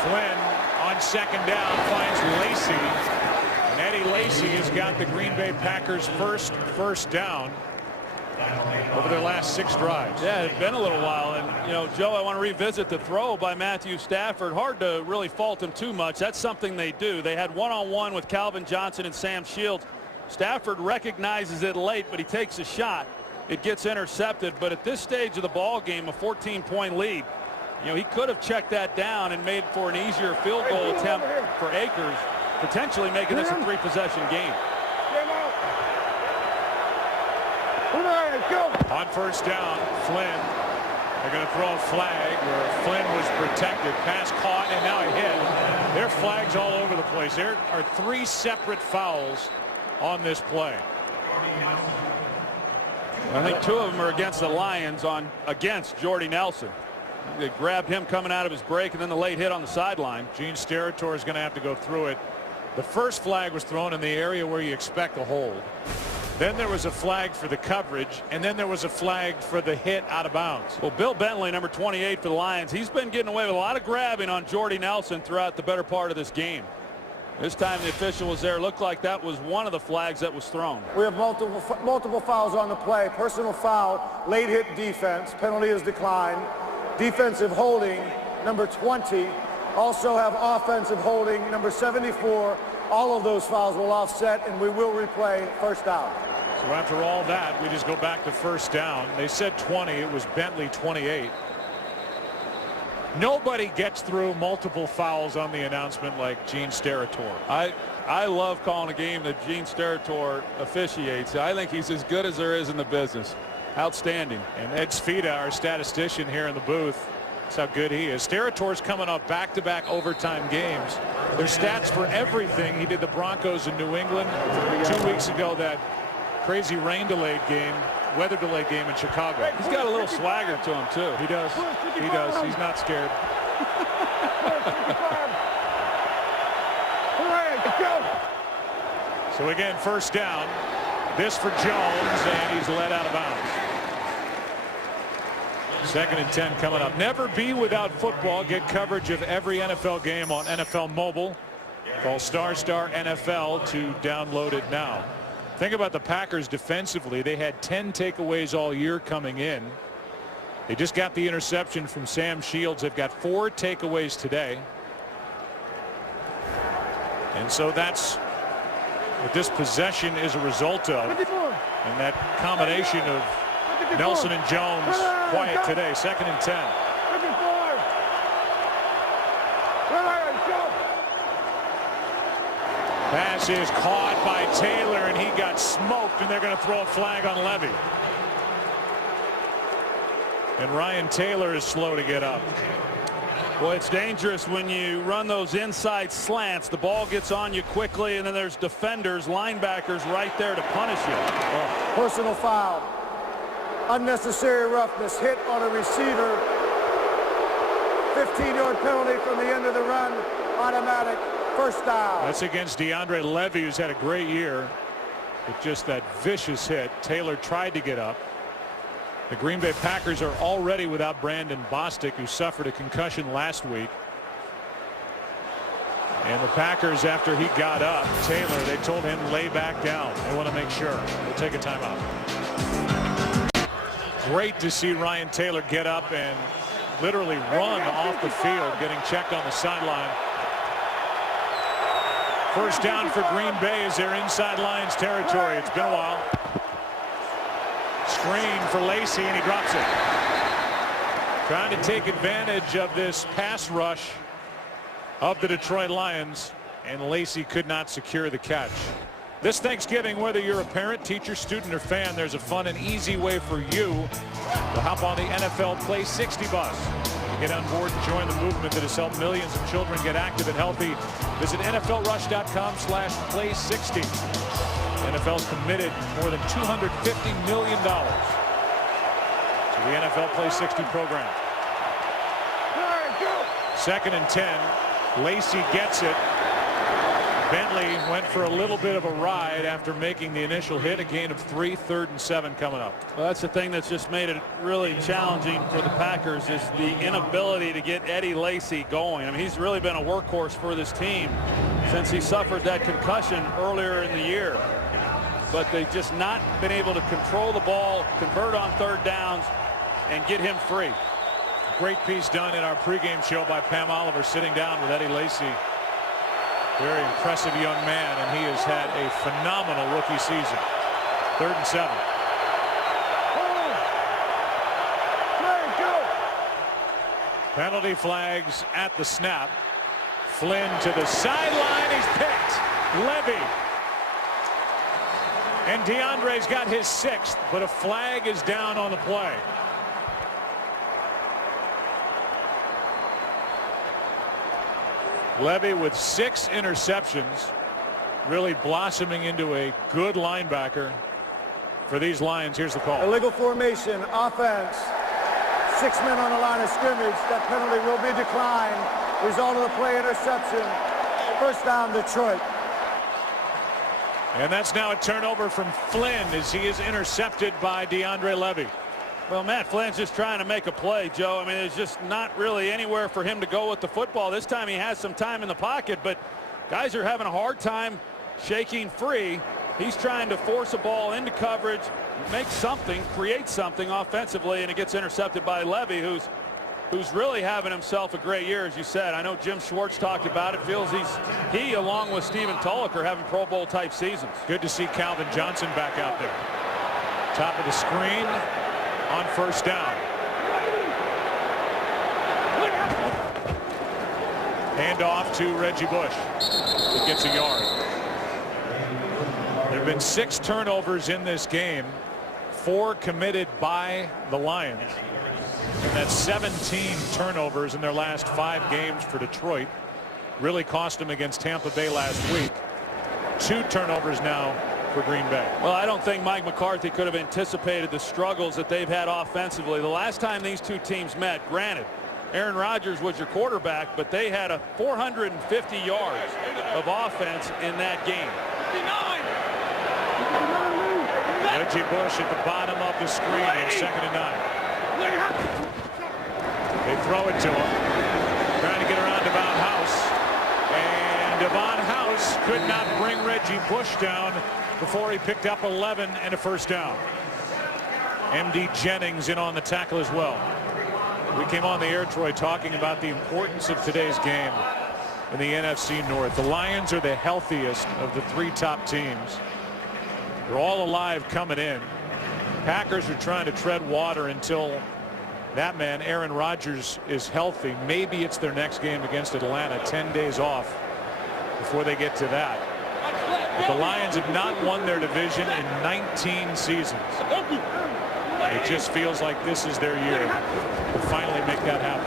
Flynn on 2nd down finds Lacy. And Eddie Lacy has got the Green Bay Packers' first down over their last 6 drives. Yeah, it's been a little while. And, you know, Joe, I want to revisit the throw by Matthew Stafford. Hard to really fault him too much. That's something they do. They had one-on-one with Calvin Johnson and Sam Shields. Stafford recognizes it late, but he takes a shot. It gets intercepted. But at this stage of the ball game, a 14-point lead, you know, he could have checked that down and made for an easier field goal attempt for Akers, potentially making this a 3-possession game. On 1st down, Flynn. They're going to throw a flag where Flynn was protected. Pass caught, and now a hit. There are flags all over the place. There are 3 separate fouls on this play. I think 2 of them are against the Lions against Jordy Nelson. They grabbed him coming out of his break, and then the late hit on the sideline. Gene Steratore is going to have to go through it. The first flag was thrown in the area where you expect a hold. Then there was a flag for the coverage, and then there was a flag for the hit out of bounds. Well, Bill Bentley, number 28 for the Lions, he's been getting away with a lot of grabbing on Jordy Nelson throughout the better part of this game. This time the official was there. Looked like that was one of the flags that was thrown. We have multiple fouls on the play. Personal foul, late hit defense. Penalty is declined. Defensive holding, number 20. Also have offensive holding, number 74. All of those fouls will offset, and we will replay 1st down. So after all that, we just go back to 1st down. They said 20. It was Bentley 28. Nobody gets through multiple fouls on the announcement like Gene Steratore. I love calling a game that Gene Steratore officiates. I think he's as good as there is in the business. Outstanding. And Ed Sfida, our statistician here in the booth, that's how good he is. Steratore's coming off back-to-back overtime games. There's stats for everything. He did the Broncos in New England 2 weeks ago, that crazy rain-delayed game, weather-delayed game in Chicago. He's got a little swagger to him, too. He does. He does. He's not scared. So again, first down. This for Jones, and he's led out of bounds. 2nd and 10 coming up. Never be without football. Get coverage of every NFL game on NFL Mobile. Call Star NFL to download it now. Think about the Packers defensively. They had 10 takeaways all year coming in. They just got the interception from Sam Shields. They've got 4 takeaways today. And so that's what this possession is a result of. And that combination of Nelson and Jones quiet today. 2nd and 10. Pass is caught by Taylor, and he got smoked, and they're going to throw a flag on Levy. And Ryan Taylor is slow to get up. Well, it's dangerous when you run those inside slants. The ball gets on you quickly, and then there's defenders, linebackers right there to punish you. Oh. Personal foul. Unnecessary roughness. Hit on a receiver. 15-yard penalty from the end of the run. Automatic. First down. That's against DeAndre Levy, who's had a great year. With just that vicious hit. Taylor tried to get up. The Green Bay Packers are already without Brandon Bostic, who suffered a concussion last week. And the Packers, after he got up, Taylor, they told him lay back down. They want to make sure. We'll take a timeout. Great to see Ryan Taylor get up and literally run off the field, getting checked on the sideline. First down for Green Bay as they're inside Lions territory. It's been a while. Screen for Lacy, and he drops it. Trying to take advantage of this pass rush of the Detroit Lions, and Lacy could not secure the catch. This Thanksgiving, whether you're a parent, teacher, student, or fan, there's a fun and easy way for you to hop on the NFL Play 60 bus. To get on board and join the movement that has helped millions of children get active and healthy, visit NFLrush.com/play60. NFL's committed more than $250 million to the NFL Play 60 program. 2nd and 10. Lacy gets it. Bentley went for a little bit of a ride after making the initial hit. A gain of 3. 3rd and 7 coming up. Well, that's the thing that's just made it really challenging for the Packers, is the inability to get Eddie Lacy going. I mean, he's really been a workhorse for this team since he suffered that concussion earlier in the year. But they've just not been able to control the ball, convert on 3rd downs, and get him free. Great piece done in our pregame show by Pam Oliver, sitting down with Eddie Lacy. Very impressive young man, and he has had a phenomenal rookie season. 3rd and 7. Penalty flags at the snap. Flynn to the sideline. He's picked. Levy. And DeAndre's got his 6th, but a flag is down on the play. Levy with 6 interceptions, really blossoming into a good linebacker for these Lions. Here's the call. Illegal formation, offense. 6 men on the line of scrimmage. That penalty will be declined. Result of the play, interception. First down, Detroit. And that's now a turnover from Flynn as he is intercepted by DeAndre Levy. Well, Matt Flynn's just trying to make a play, Joe. I mean, there's just not really anywhere for him to go with the football. This time he has some time in the pocket, but guys are having a hard time shaking free. He's trying to force a ball into coverage, make something, create something offensively, and it gets intercepted by Levy, who's really having himself a great year, as you said. I know Jim Schwartz talked about it, feels he along with Stephen Tulloch are having Pro Bowl type seasons. Good to see Calvin Johnson back out there. Top of the screen on first down. Hand off to Reggie Bush. It gets a yard. There have been 6 turnovers in this game, 4 committed by the Lions. And that's 17 turnovers in their last 5 games for Detroit. Really cost them against Tampa Bay last week. 2 turnovers now for Green Bay. Well, I don't think Mike McCarthy could have anticipated the struggles that they've had offensively. The last time these two teams met, granted, Aaron Rodgers was your quarterback, but they had a 450 yards of offense in that game. Reggie Bush at the bottom of the screen on 2nd and 9. They throw it to him. Trying to get around Devon House. And Devon House could not bring Reggie Bush down before he picked up 11 and a first down. M.D. Jennings in on the tackle as well. We came on the air, Troy, talking about the importance of today's game in the NFC North. The Lions are the healthiest of the 3 top teams. They're all alive coming in. Packers are trying to tread water until that man, Aaron Rodgers, is healthy. Maybe it's their next game against Atlanta. 10 days off before they get to that. But the Lions have not won their division in 19 seasons. It just feels like this is their year to finally make that happen.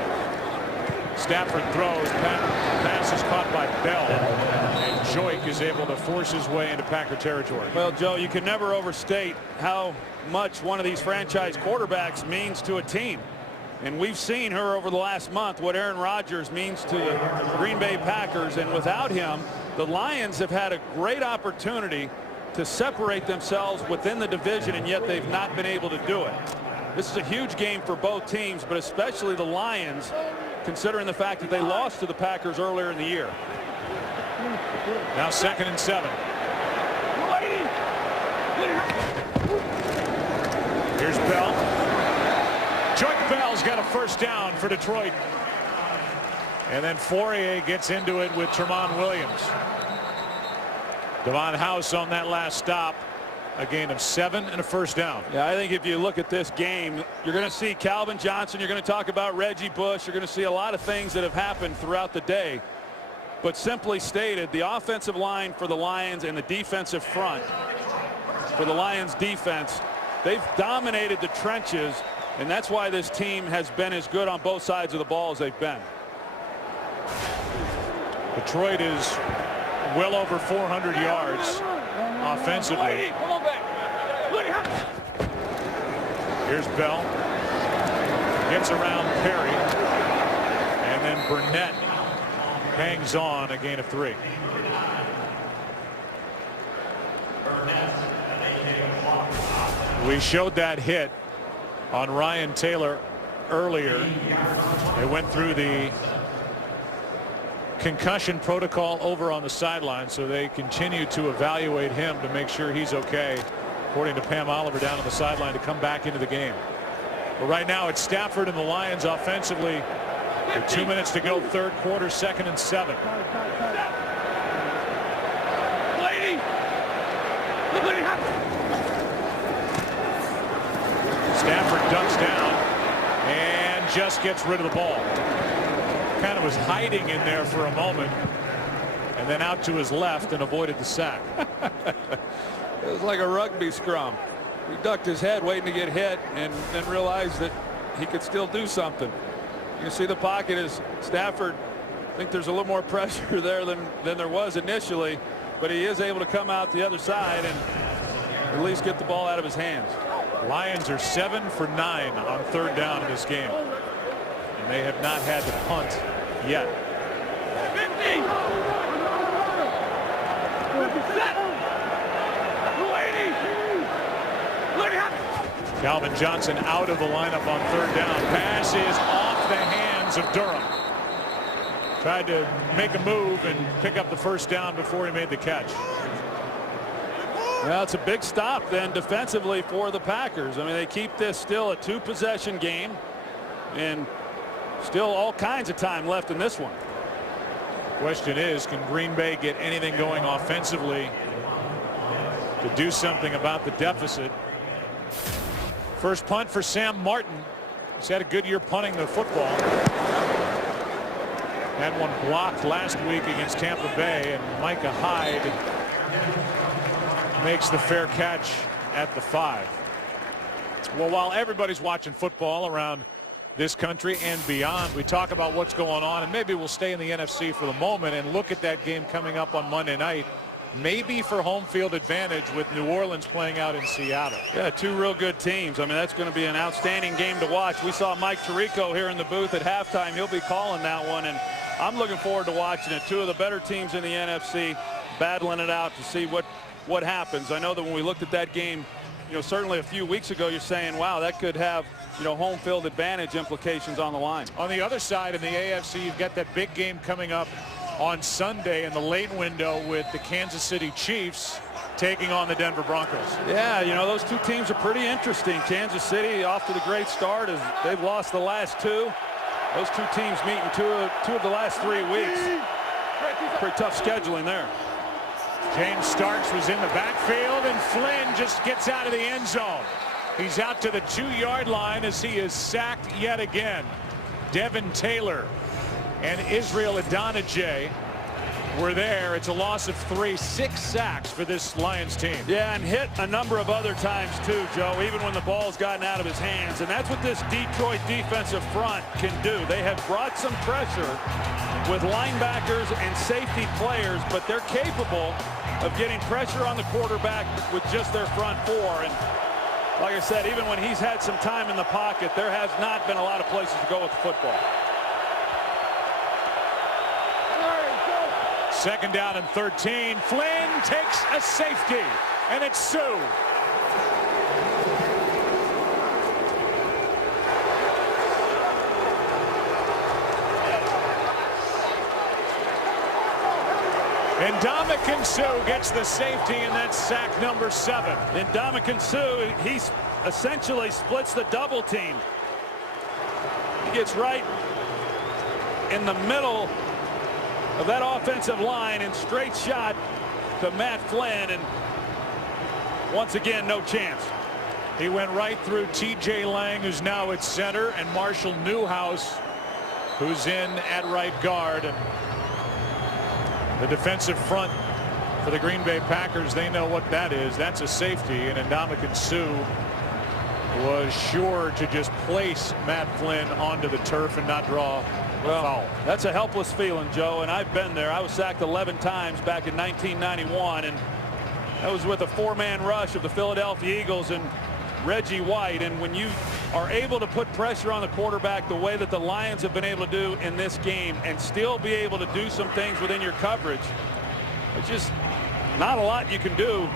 Stafford throws. Pass is caught by Bell. And Joik is able to force his way into Packer territory. Well, Joe, you can never overstate how much one of these franchise quarterbacks means to a team. And we've seen her over the last month what Aaron Rodgers means to the Green Bay Packers. And without him, the Lions have had a great opportunity to separate themselves within the division, and yet they've not been able to do it. This is a huge game for both teams, but especially the Lions, considering the fact that they lost to the Packers earlier in the year. Now 2nd and 7. Here's Bell. Joik Bell's got a first down for Detroit. And then Fourier gets into it with Tramon Williams. Devon House on that last stop. A gain of 7 and a first down. Yeah, I think if you look at this game, you're going to see Calvin Johnson. You're going to talk about Reggie Bush. You're going to see a lot of things that have happened throughout the day. But simply stated, the offensive line for the Lions and the defensive front for the Lions defense, they've dominated the trenches, and that's why this team has been as good on both sides of the ball as they've been. Detroit is well over 400 yards offensively. Here's Bell. Gets around Perry. And then Burnett hangs on, a gain of 3. We showed that hit on Ryan Taylor earlier. They went through the concussion protocol over on the sideline, so they continue to evaluate him to make sure he's okay, according to Pam Oliver down on the sideline, to come back into the game. But right now it's Stafford and the Lions offensively with 2 minutes to go, 3rd quarter, 2nd and 7. Stafford ducks down and just gets rid of the ball. Kind of was hiding in there for a moment and then out to his left and avoided the sack. It was like a rugby scrum. He ducked his head waiting to get hit and then realized that he could still do something. You can see the pocket is Stafford. I think there's a little more pressure there than there was initially, but he is able to come out the other side and at least get the ball out of his hands. Lions are 7 for 9 on 3rd down in this game. And they have not had to punt yet. 50. Calvin Johnson out of the lineup on 3rd down. Pass is off the hands of Durham. Tried to make a move and pick up the first down before he made the catch. Well, it's a big stop then defensively for the Packers. I mean, they keep this still a 2-possession game and still all kinds of time left in this one. Question is, can Green Bay get anything going offensively to do something about the deficit? First punt for Sam Martin. He's had a good year punting the football. Had one blocked last week against Tampa Bay, and Micah Hyde makes the fair catch at the 5. Well, while everybody's watching football around this country and beyond, we talk about what's going on, and maybe we'll stay in the NFC for the moment and look at that game coming up on Monday night, maybe for home field advantage with New Orleans playing out in Seattle. Yeah, two real good teams. I mean, that's going to be an outstanding game to watch. We saw Mike Tirico here in the booth at halftime. He'll be calling that one, and I'm looking forward to watching it. Two of the better teams in the NFC battling it out to see what happens. I know that when we looked at that game, certainly a few weeks ago, you're saying, wow, that could have, home field advantage implications on the line. On the other side in the AFC, you've got that big game coming up on Sunday in the late window with the Kansas City Chiefs taking on the Denver Broncos. Yeah, those two teams are pretty interesting. Kansas City off to the great start as they've lost the last 2. Those two teams meet in two of the last 3 weeks. Pretty tough scheduling there. James Starks was in the backfield, and Flynn just gets out of the end zone. He's out to the 2-yard line as he is sacked yet again. Devin Taylor and Israel Adonijah were there. It's a loss of 3, 6 sacks for this Lions team. Yeah, and hit a number of other times too, Joe, even when the ball's gotten out of his hands. And that's what this Detroit defensive front can do. They have brought some pressure with linebackers and safety players, but they're capable of getting pressure on the quarterback with just their front 4. And like I said, even when he's had some time in the pocket, there has not been a lot of places to go with the football. 2nd down and 13. Flynn takes a safety, and it's Sue. And Ndamukong Suh gets the safety, and that's sack number 7. And Ndamukong Suh, he essentially splits the double team. He gets right in the middle of that offensive line and straight shot to Matt Flynn, and once again, no chance. He went right through T.J. Lang, who's now at center, and Marshall Newhouse, who's in at right guard. And the defensive front for the Green Bay Packers, they know what that is. That's a safety, and Ndamukong Suh was sure to just place Matt Flynn onto the turf and not draw a foul. That's a helpless feeling, Joe, and I've been there. I was sacked 11 times back in 1991, and that was with a 4-man rush of the Philadelphia Eagles and Reggie White. And when you are able to put pressure on the quarterback the way that the Lions have been able to do in this game and still be able to do some things within your coverage, it's just not a lot you can do.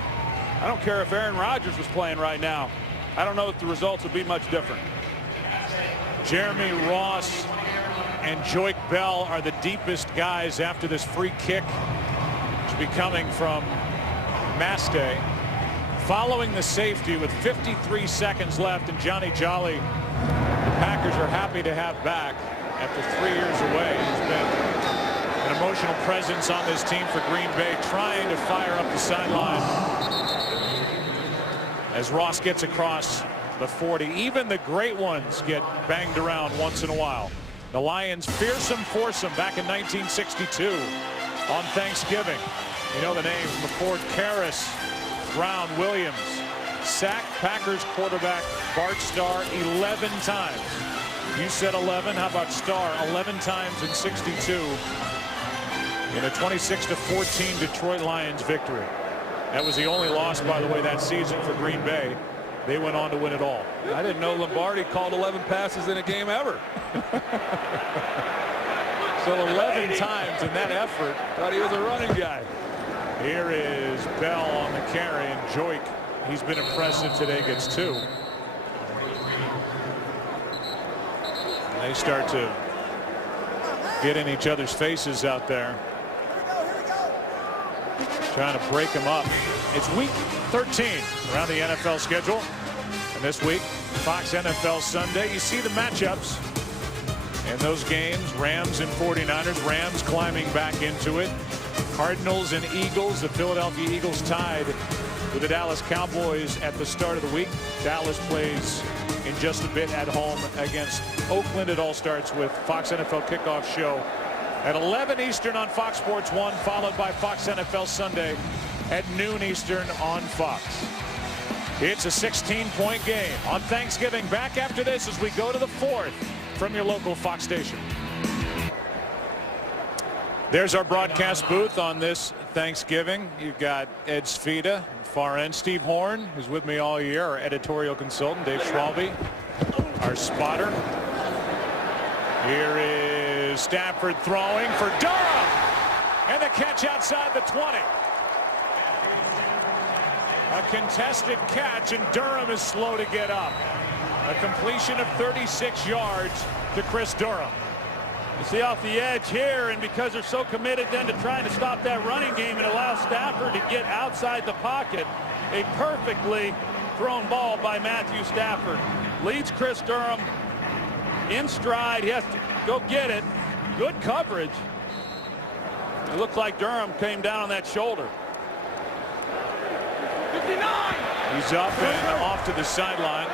I don't care if Aaron Rodgers was playing right now. I don't know if the results would be much different. Jeremy Ross and Joique Bell are the deepest guys after this free kick, which will be coming from Mastay. Following the safety with 53 seconds left, and Johnny Jolly, the Packers are happy to have back after 3 years away. He's been an emotional presence on this team for Green Bay, trying to fire up the sideline as Ross gets across the 40. Even the great ones get banged around once in a while. The Lions' fearsome foursome back in 1962 on Thanksgiving. You know the names: McCord, Karras, Brown, Williams. Sacked Packers quarterback Bart Starr 11 times. You said 11. How about Starr? 11 times in 62 in a 26-14 Detroit Lions victory. That was the only loss, by the way, that season for Green Bay. They went on to win it all. I didn't know Lombardi called 11 passes in a game ever. So 11 times in that effort. Thought he was a running guy. Here is Bell on the carry, and Joique, he's been impressive today, gets 2. And they start to get in each other's faces out there, trying to break them up. It's week 13 around the NFL schedule, and this week Fox NFL Sunday, you see the matchups in those games. Rams and 49ers. Rams climbing back into it. Cardinals and Eagles. The Philadelphia Eagles tied with the Dallas Cowboys at the start of the week. Dallas plays in just a bit at home against Oakland. It all starts with Fox NFL Kickoff Show at 11 Eastern on Fox Sports 1, followed by Fox NFL Sunday at noon Eastern on Fox. It's a 16-point game on Thanksgiving. Back after this as we go to the 4th from your local Fox station. There's our broadcast booth on this Thanksgiving. You've got Ed Sfida, far end. Steve Horn, who's with me all year, our editorial consultant. Dave Schwalbe, our spotter. Here is Stafford throwing for Durham. And the catch outside the 20. A contested catch, and Durham is slow to get up. A completion of 36 yards to Chris Durham. You see off the edge here, and because they're so committed then to trying to stop that running game and allow Stafford to get outside the pocket, a perfectly thrown ball by Matthew Stafford. Leads Chris Durham in stride. He has to go get it. Good coverage. It looked like Durham came down on that shoulder. 59! He's up and off to the sideline.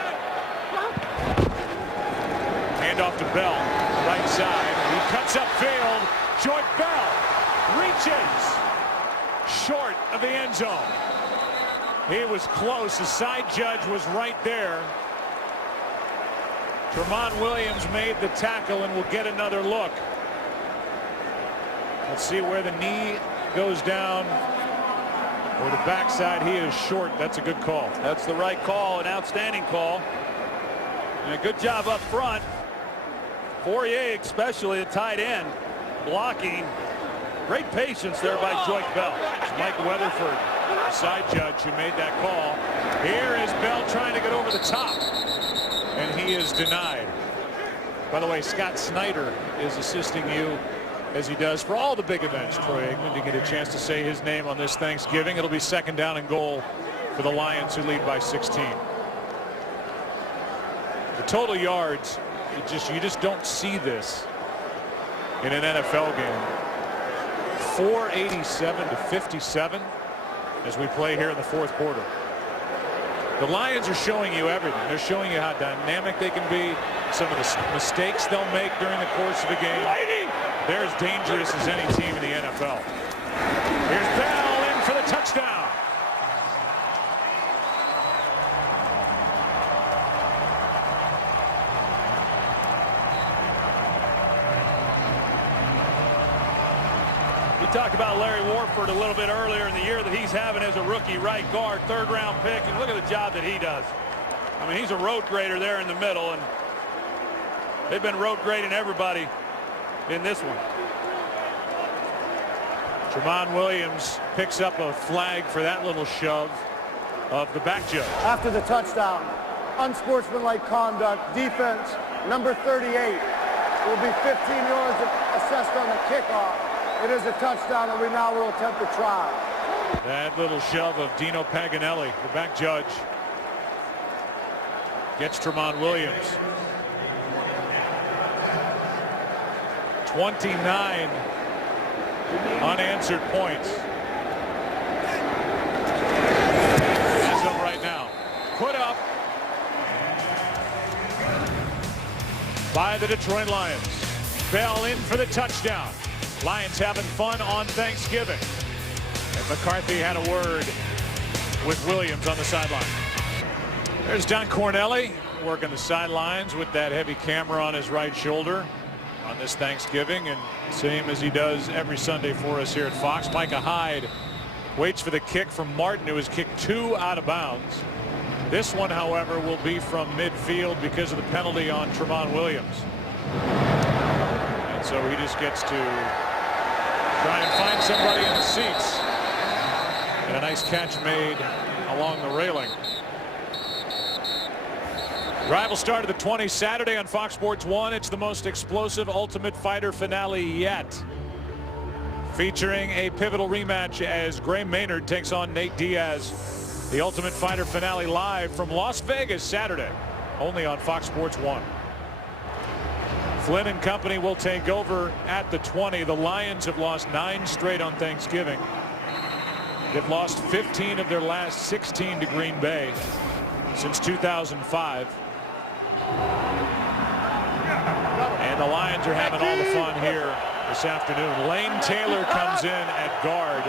Hand off to Bell, right side. He cuts upfield. Joyce Bell reaches short of the end zone. He was close. The side judge was right there. Tramon Williams made the tackle and will get another look. Let's see where the knee goes down. Or the backside. He is short. That's a good call. That's the right call, an outstanding call. And a good job up front. Fourier, especially at tight end, blocking. Great patience there by Joyce Bell. It's Mike Weatherford, the side judge, who made that call. Here is Bell trying to get over the top, and he is denied. By the way, Scott Snyder is assisting you, as he does for all the big events. Troy Aikman, to get a chance to say his name on this Thanksgiving. It'll be 2nd down and goal for the Lions, who lead by 16. The total yards, you just don't see this in an NFL game. 487 to 57 as we play here in the 4th quarter. The Lions are showing you everything. They're showing you how dynamic they can be, some of the mistakes they'll make during the course of the game. They're as dangerous as any team in the NFL. Here's Bell in for the touchdown. We talked about Larry Warford a little bit earlier in the year that he's having as a rookie right guard, 3rd round pick, and look at the job that he does. I mean, he's a road grader there in the middle, and they've been road grading everybody in this one. Tramon Williams picks up a flag for that little shove of the back judge. After the touchdown, unsportsmanlike conduct, defense, number 38, will be 15 yards assessed on the kickoff. It is a touchdown, and we now will attempt the try. That little shove of Dino Paganelli, the back judge, gets Tramon Williams. 29 unanswered points. As of right now. Put up by the Detroit Lions. Bell in for the touchdown. Lions having fun on Thanksgiving. And McCarthy had a word with Williams on the sideline. There's Don Cornelli working the sidelines with that heavy camera on his right shoulder on this Thanksgiving, and same as he does every Sunday for us here at Fox. Micah Hyde waits for the kick from Martin, who has kicked 2 out of bounds. This one, however, will be from midfield because of the penalty on Tramon Williams. And so he just gets to try and find somebody in the seats. And a nice catch made along the railing. Drive will start at the 20 Saturday on Fox Sports 1. It's the most explosive Ultimate Fighter finale yet, featuring a pivotal rematch as Gray Maynard takes on Nate Diaz. The Ultimate Fighter finale live from Las Vegas Saturday, only on Fox Sports 1. Flynn and company will take over at the 20. The Lions have lost 9 straight on Thanksgiving. They've lost 15 of their last 16 to Green Bay since 2005. And the Lions are having all the fun here this afternoon. Lane Taylor comes in at guard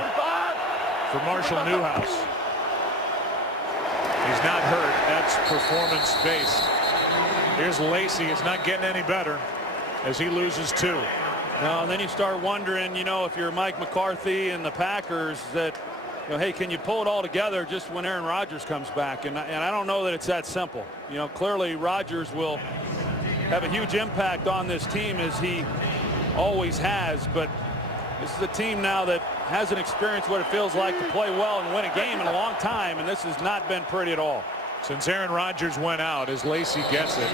for Marshall Newhouse. He's not hurt. That's performance-based. Here's Lacey. It's not getting any better as he loses 2. Now, and then you start wondering, you know, if you're Mike McCarthy and the Packers, that, you know, hey, can you pull it all together just when Aaron Rodgers comes back? And I don't know that it's that simple. You know, clearly Rodgers will have a huge impact on this team, as he always has. But this is a team now that hasn't experienced what it feels like to play well and win a game in a long time, and this has not been pretty at all. Since Aaron Rodgers went out, as Lacey gets it,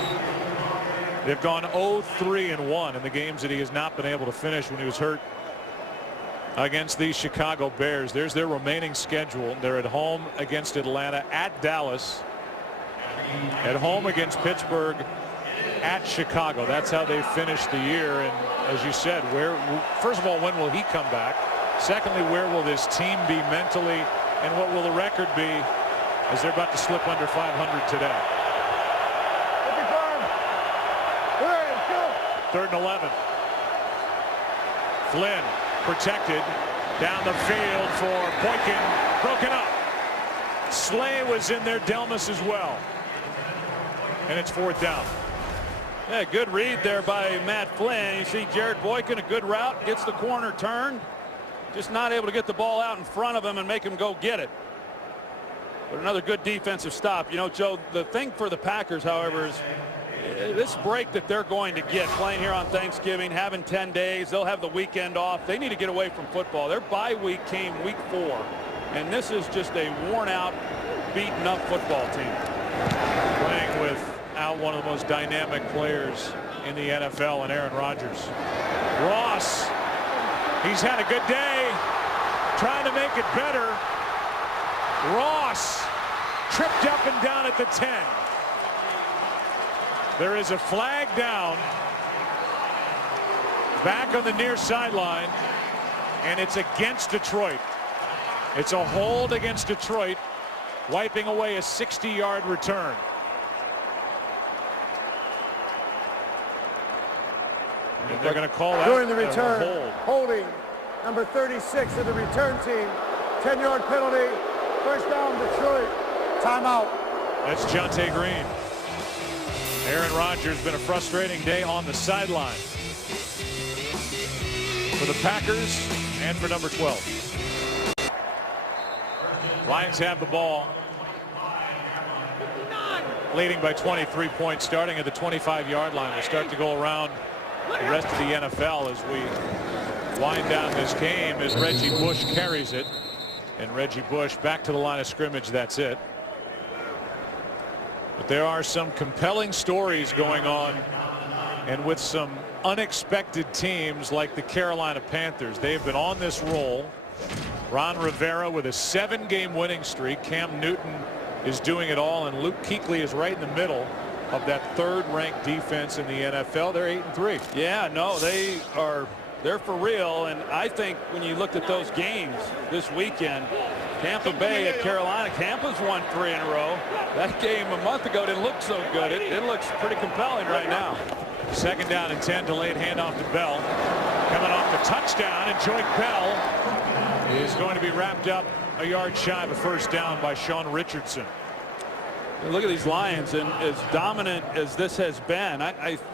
they've gone 0-3-1 in the games that he has not been able to finish when he was hurt against the Chicago Bears. There's their remaining schedule. They're at home against Atlanta, at Dallas, at home against Pittsburgh, at Chicago. That's how they finished the year. And as you said, first of all, when will he come back? Secondly, where will this team be mentally, and what will the record be as they're about to slip under 500 today? 3rd and 11. Flynn protected down the field for Boykin, broken up. Slay was in there, Delmas as well, and it's 4th down. Yeah, good read there by Matt Flynn. You see Jared Boykin, a good route, gets the corner turned, just not able to get the ball out in front of him and make him go get it. But another good defensive stop. You know, Joe, the thing for the Packers, however, is this break that they're going to get playing here on Thanksgiving, having 10 days, they'll have the weekend off. They need to get away from football. Their bye week came week 4, and this is just a worn out, beaten up football team. Playing without one of the most dynamic players in the NFL, and Aaron Rodgers. Ross, he's had a good day, trying to make it better. Ross tripped up and down at the 10. There is a flag down back on the near sideline, and it's against Detroit. It's a hold against Detroit, wiping away a 60-yard return. And they're going to call that during the return, hold. Holding number 36 of the return team. 10-yard penalty. First down, Detroit. Timeout. That's Jonte Green. Aaron Rodgers been a frustrating day on the sideline for the Packers and for number 12. Lions have the ball, leading by 23 points, starting at the 25-yard line. We'll start to go around the rest of the NFL as we wind down this game, as Reggie Bush carries it. And Reggie Bush back to the line of scrimmage. That's it. But there are some compelling stories going on, and with some unexpected teams like the Carolina Panthers. They've been on this roll. Ron Rivera with a 7-game winning streak. Cam Newton is doing it all, and Luke Kuechly is right in the middle of that 3rd-ranked defense in the NFL. They're 8-3. Yeah, no, they're for real. And I think when you looked at those games this weekend, Tampa Bay at Carolina, Tampa's won 3 in a row. That game a month ago didn't look so good. It looks pretty compelling right now. 2nd down and 10, delayed handoff to Bell. Coming off the touchdown, and Joyke Bell is going to be wrapped up a yard shy of a 1st down by Sean Richardson. Look at these Lions, and as dominant as this has been,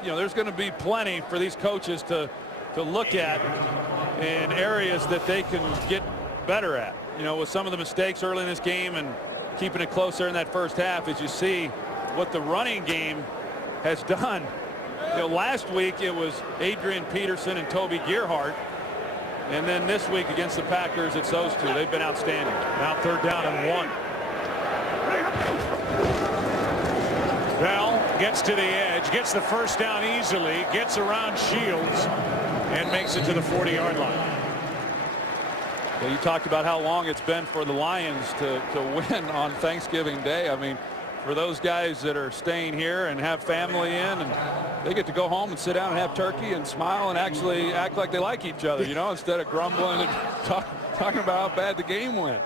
you know, there's going to be plenty for these coaches to look at in areas that they can get better at. You know, with some of the mistakes early in this game and keeping it closer in that first half, as you see what the running game has done. You know, last week it was Adrian Peterson and Toby Gerhart, and then this week against the Packers, it's those two. They've been outstanding. Now 3rd down and 1. Bell gets to the edge, gets the 1st down easily, gets around Shields, and makes it to the 40-yard line. Well, you talked about how long it's been for the Lions to win on Thanksgiving Day. I mean, for those guys that are staying here and have family in, and they get to go home and sit down and have turkey and smile and actually act like they like each other, you know, instead of grumbling and talking about how bad the game went.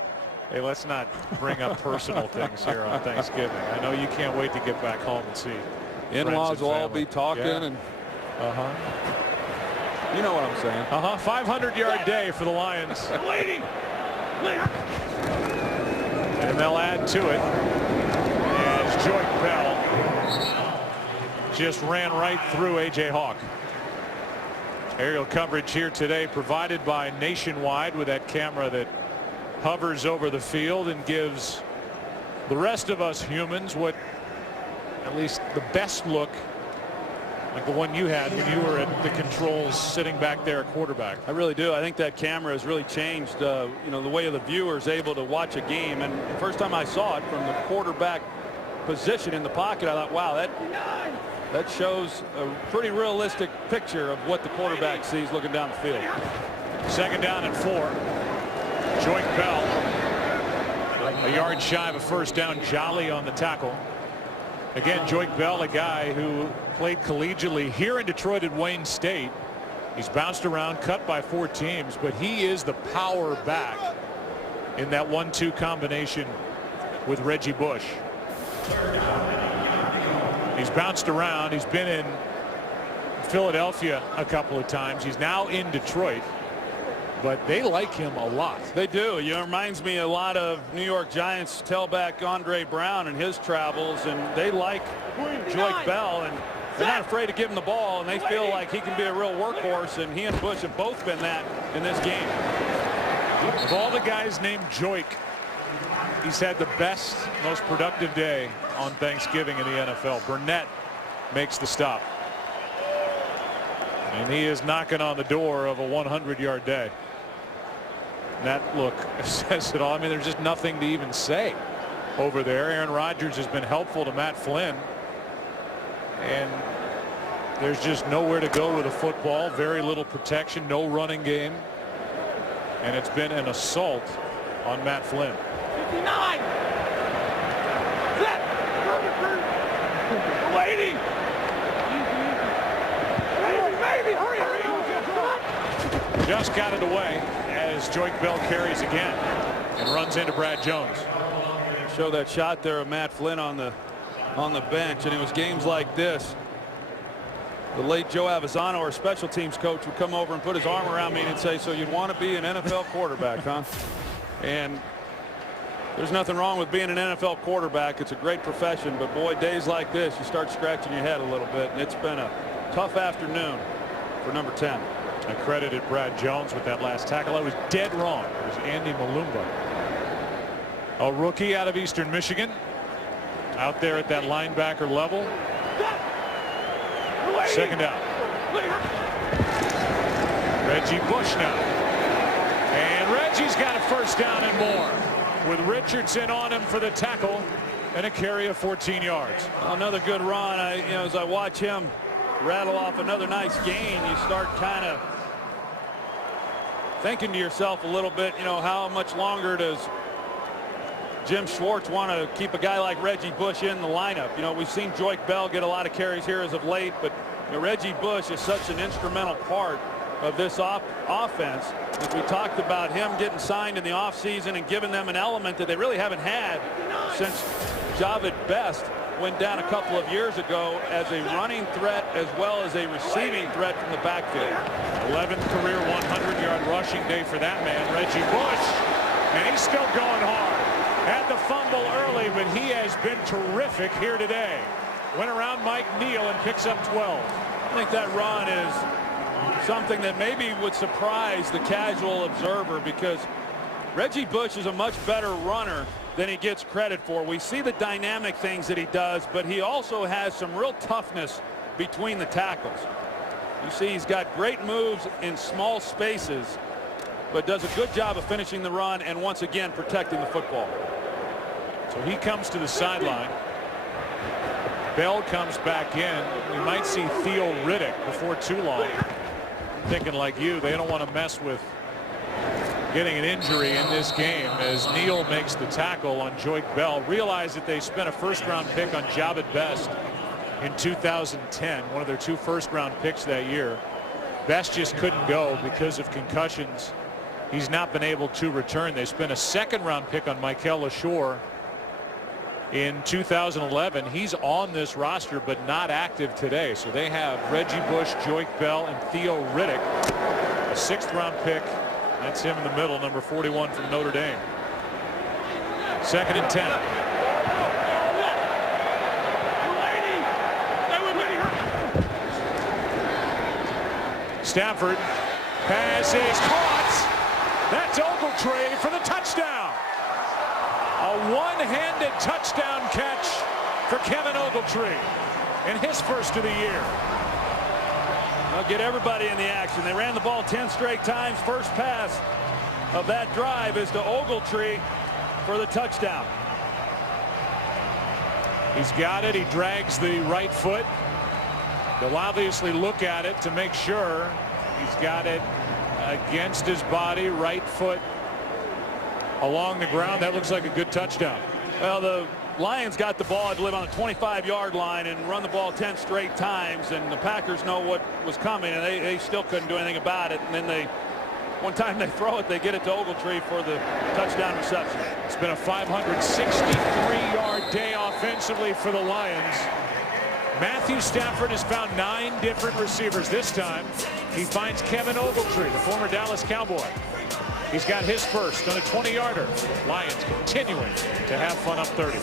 Hey, let's not bring up personal things here on Thanksgiving. I know you can't wait to get back home and see in-laws will all be talking. Yeah. And You know what I'm saying. 500-yard day for the Lions. And they'll add to it as Joique Bell just ran right through A.J. Hawk. Aerial coverage here today provided by Nationwide with that camera that hovers over the field and gives the rest of us humans what at least the best look like the one you had when you were at the controls sitting back there at quarterback. I really do. I think that camera has really changed the way the viewer is able to watch a game. And the first time I saw it from the quarterback position in the pocket, I thought, wow, that shows a pretty realistic picture of what the quarterback sees looking down the field. 2nd down and 4. Joique Bell a yard shy of a 1st down. Jolly on the tackle. Again, Joique Bell, a guy who played collegiately here in Detroit at Wayne State. He's bounced around, cut by 4 teams, but he is the power back in that 1-2 combination with Reggie Bush. He's bounced around. He's been in Philadelphia a couple of times. He's now in Detroit, but they like him a lot. They do. It reminds me a lot of New York Giants tailback Andre Brown and his travels, and they like Joique Bell, and they're not afraid to give him the ball, and they feel like he can be a real workhorse, and he and Bush have both been that in this game. Of all the guys named Joique, he's had the best, most productive day on Thanksgiving in the NFL. Burnett makes the stop. And he is knocking on the door of a 100-yard day. And that look says it all. I mean, there's just nothing to even say over there. Aaron Rodgers has been helpful to Matt Flynn. And there's just nowhere to go with the football. Very little protection, no running game. And it's been an assault on Matt Flynn. 59. Set. Waiting. Baby, hurry. Just got it away as Joique Bell carries again and runs into Brad Jones. Show that shot there of Matt Flynn on the bench, and it was games like this. The late Joe Avisano, our special teams coach, would come over and put his arm around me and say, "So you'd want to be an NFL quarterback, huh?" And there's nothing wrong with being an NFL quarterback. It's a great profession, but boy, days like this, you start scratching your head a little bit, and it's been a tough afternoon for number 10. I credited Brad Jones with that last tackle. I was dead wrong. It was Andy Malumba, a rookie out of Eastern Michigan, out there at that linebacker level. 2nd down. Reggie Bush now. And Reggie's got a 1st down and more with Richardson on him for the tackle and a carry of 14 yards. Another good run. As I watch him rattle off another nice gain, you start kind of thinking to yourself a little bit, how much longer does Jim Schwartz want to keep a guy like Reggie Bush in the lineup? We've seen Joique Bell get a lot of carries here as of late, but Reggie Bush is such an instrumental part of this offense. As we talked about him getting signed in the offseason and giving them an element that they really haven't had since Javid Best went down a couple of years ago as a running threat as well as a receiving threat from the backfield. 11th career 100-yard rushing day for that man, Reggie Bush, and he's still going hard. Had the fumble early, but he has been terrific here today. Went around Mike Neal and picks up 12. I think that run is something that maybe would surprise the casual observer, because Reggie Bush is a much better runner than he gets credit for. We see the dynamic things that he does, but he also has some real toughness between the tackles. You see he's got great moves in small spaces, but does a good job of finishing the run and once again protecting the football. So he comes to the sideline. Bell comes back in. We might see Theo Riddick before too long. I'm thinking like you, they don't want to mess with getting an injury in this game as Neal makes the tackle on Joique Bell. Realize that they spent a 1st-round pick on Javid Best in 2010, one of their 2 first-round picks that year. Best just couldn't go because of concussions. He's not been able to return. They spent a 2nd-round pick on Michael LaShore in 2011. He's on this roster but not active today. So they have Reggie Bush, Joique Bell, and Theo Riddick, a 6th-round pick. That's him in the middle, number 41 from Notre Dame. 2nd and 10. Stafford, pass is caught. That's Ogletree for the touchdown. A one-handed touchdown catch for Kevin Ogletree in his first of the year. They'll get everybody in the action. They ran the ball 10 straight times. First pass of that drive is to Ogletree for the touchdown. He's got it. He drags the right foot. They'll obviously look at it to make sure. He's got it against his body, right foot along the ground. That looks like a good touchdown. Well, the Lions got the ball, I believe, on the 25-yard line and run the ball 10 straight times, and the Packers know what was coming, and they still couldn't do anything about it. And then one time they throw it, they get it to Ogletree for the touchdown reception. It's been a 563-yard day offensively for the Lions. Matthew Stafford has found 9 different receivers. This time he finds Kevin Ogletree, the former Dallas Cowboy. He's got his first on a 20-yarder. Lions continuing to have fun up 30.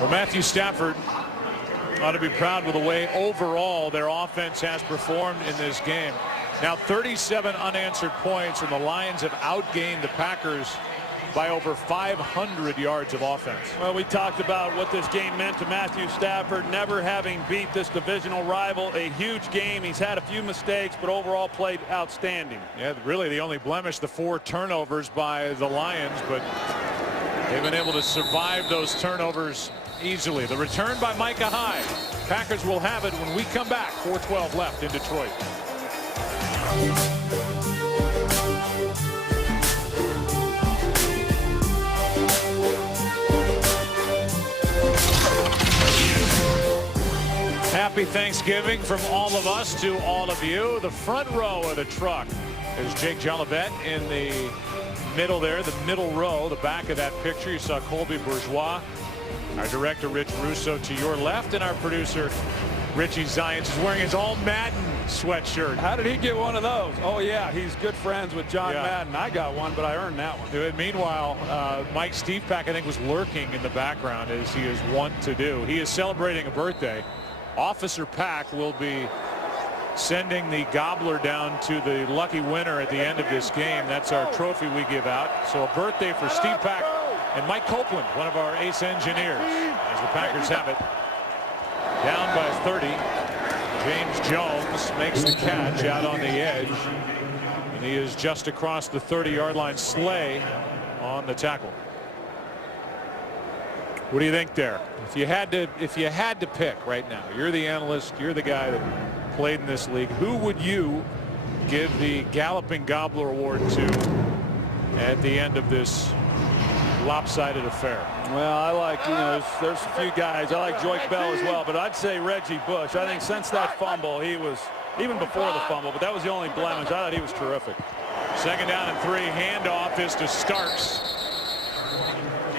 Well, Matthew Stafford ought to be proud with the way overall their offense has performed in this game. Now 37 unanswered points, and the Lions have outgained the Packers by over 500 yards of offense. Well, we talked about what this game meant to Matthew Stafford, never having beat this divisional rival. A huge game. He's had a few mistakes, but overall played outstanding. Yeah, really the only blemish, the 4 turnovers by the Lions, but they've been able to survive those turnovers easily. The return by Micah Hyde. Packers will have it when we come back. 4:12 left in Detroit. Happy Thanksgiving from all of us to all of you. The front row of the truck is Jake Jolivet in the middle there, the middle row, the back of that picture. You saw Colby Bourgeois, our director Rich Russo to your left, and our producer Richie Zients is wearing his All Madden sweatshirt. How did he get one of those? Oh yeah, he's good friends with John Madden. I got one, but I earned that one. Meanwhile, Mike Stevepak, I think, was lurking in the background, as he is wont to do. He is celebrating a birthday. Officer Pack will be sending the gobbler down to the lucky winner at the end of this game. That's our trophy we give out. So a birthday for Steve Pack and Mike Copeland, one of our ace engineers, as the Packers have it. Down by 30. James Jones makes the catch out on the edge, and he is just across the 30-yard line. Slay on the tackle. What do you think there? If you had to pick right now, you're the analyst, you're the guy that played in this league, who would you give the Galloping Gobbler Award to at the end of this lopsided affair? Well, I like, there's a few guys. I like Joique Bell as well, but I'd say Reggie Bush. I think since that fumble, he was, even before the fumble, but that was the only blemish. I thought he was terrific. 2nd down and 3. Handoff is to Starks.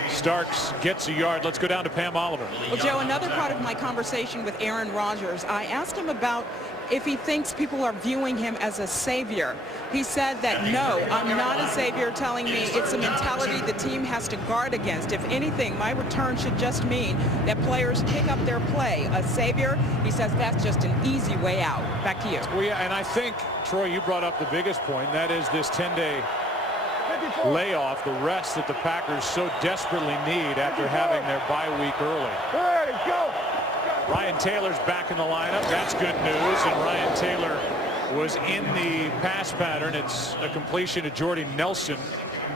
Starks gets a yard. Let's go down to Pam Oliver. Well, Joe, another part of my conversation with Aaron Rodgers, I asked him about if he thinks people are viewing him as a savior. He said that, no, I'm not a savior, telling me it's a mentality the team has to guard against. If anything, my return should just mean that players pick up their play. A savior, he says that's just an easy way out. Back to you. Well, yeah, and I think, Troy, you brought up the biggest point, and that is this 10-day layoff, the rest that the Packers so desperately need after having their bye week early. Ryan Taylor's back in the lineup. That's good news. And Ryan Taylor was in the pass pattern. It's a completion to Jordy Nelson,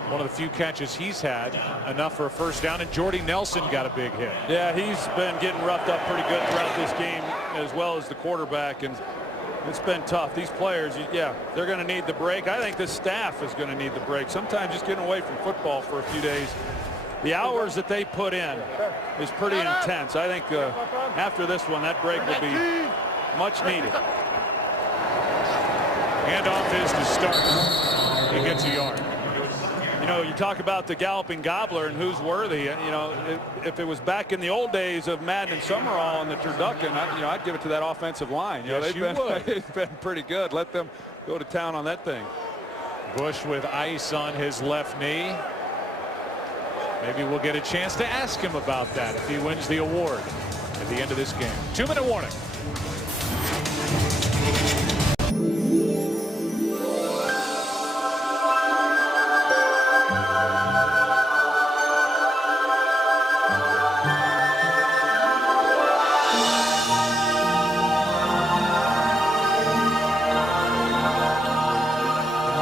one of the few catches he's had, enough for a first down. And Jordy Nelson got a big hit. Yeah, he's been getting roughed up pretty good throughout this game, as well as the quarterback. And it's been tough. These players, yeah, they're going to need the break. I think this staff is going to need the break. Sometimes just getting away from football for a few days. The hours that they put in is pretty intense. I think after this one, that break will be much needed. Handoff is to Starks. He gets a yard. You know, you talk about the galloping gobbler and who's worthy. You know, if it was back in the old days of Madden and Summerall and the turducken, I'd give it to that offensive line. You know, they've been pretty good. Let them go to town on that thing. Bush with ice on his left knee. Maybe we'll get a chance to ask him about that if he wins the award at the end of this game. 2-minute warning.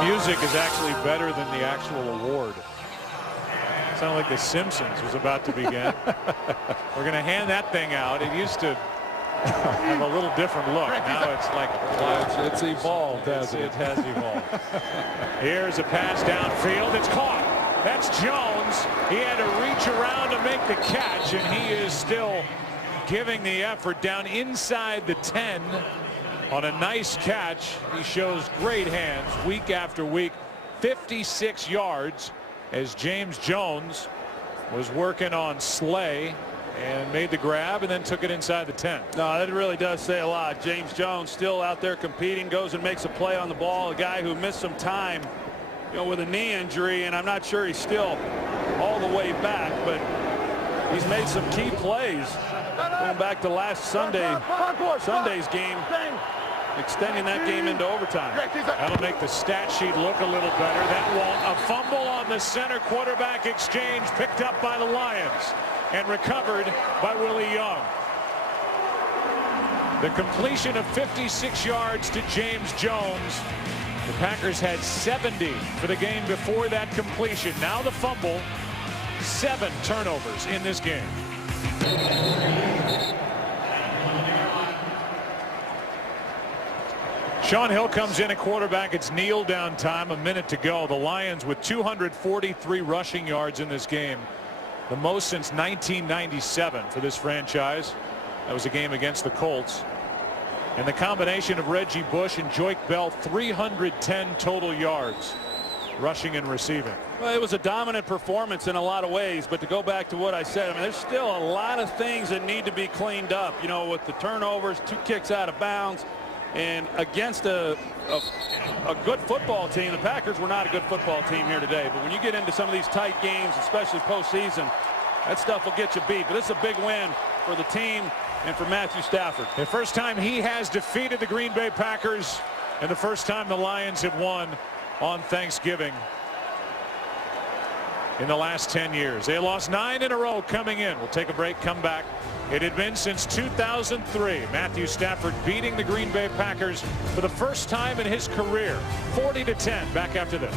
Music is actually better than the actual award. Sounded like The Simpsons was about to begin. We're going to hand that thing out. It used to have a little different look. Now it's like it's evolved. It has evolved. Here's a pass downfield. It's caught. That's Jones. He had to reach around to make the catch, and he is still giving the effort down inside the 10 on a nice catch. He shows great hands week after week. 56 yards as James Jones was working on Slay and made the grab and then took it inside the 10. No, that really does say a lot. James Jones still out there competing, goes and makes a play on the ball. A guy who missed some time, you know, with a knee injury, and I'm not sure he's still all the way back, but he's made some key plays going back to last Sunday's game, extending that game into overtime. That'll make the stat sheet look a little better. That won't. A fumble on the center quarterback exchange picked up by the Lions and recovered by Willie Young. The completion of 56 yards to James Jones. The Packers had 70 for the game before that completion. Now the fumble. 7 turnovers in this game. Sean Hill comes in at quarterback. It's kneel down time. A minute to go. The Lions with 243 rushing yards in this game. The most since 1997 for this franchise. That was a game against the Colts. And the combination of Reggie Bush and Joique Bell, 310 total yards rushing and receiving. Well, it was a dominant performance in a lot of ways, but to go back to what I said, I mean, there's still a lot of things that need to be cleaned up, you know, with the turnovers, 2 kicks out of bounds. And against a good football team, the Packers were not a good football team here today. But when you get into some of these tight games, especially postseason, that stuff will get you beat. But it's a big win for the team and for Matthew Stafford. The first time he has defeated the Green Bay Packers, and the first time the Lions have won on Thanksgiving in the last 10 years. They lost 9 in a row coming in. We'll take a break, come back. It had been since 2003. Matthew Stafford beating the Green Bay Packers for the first time in his career. 40-10. Back after this.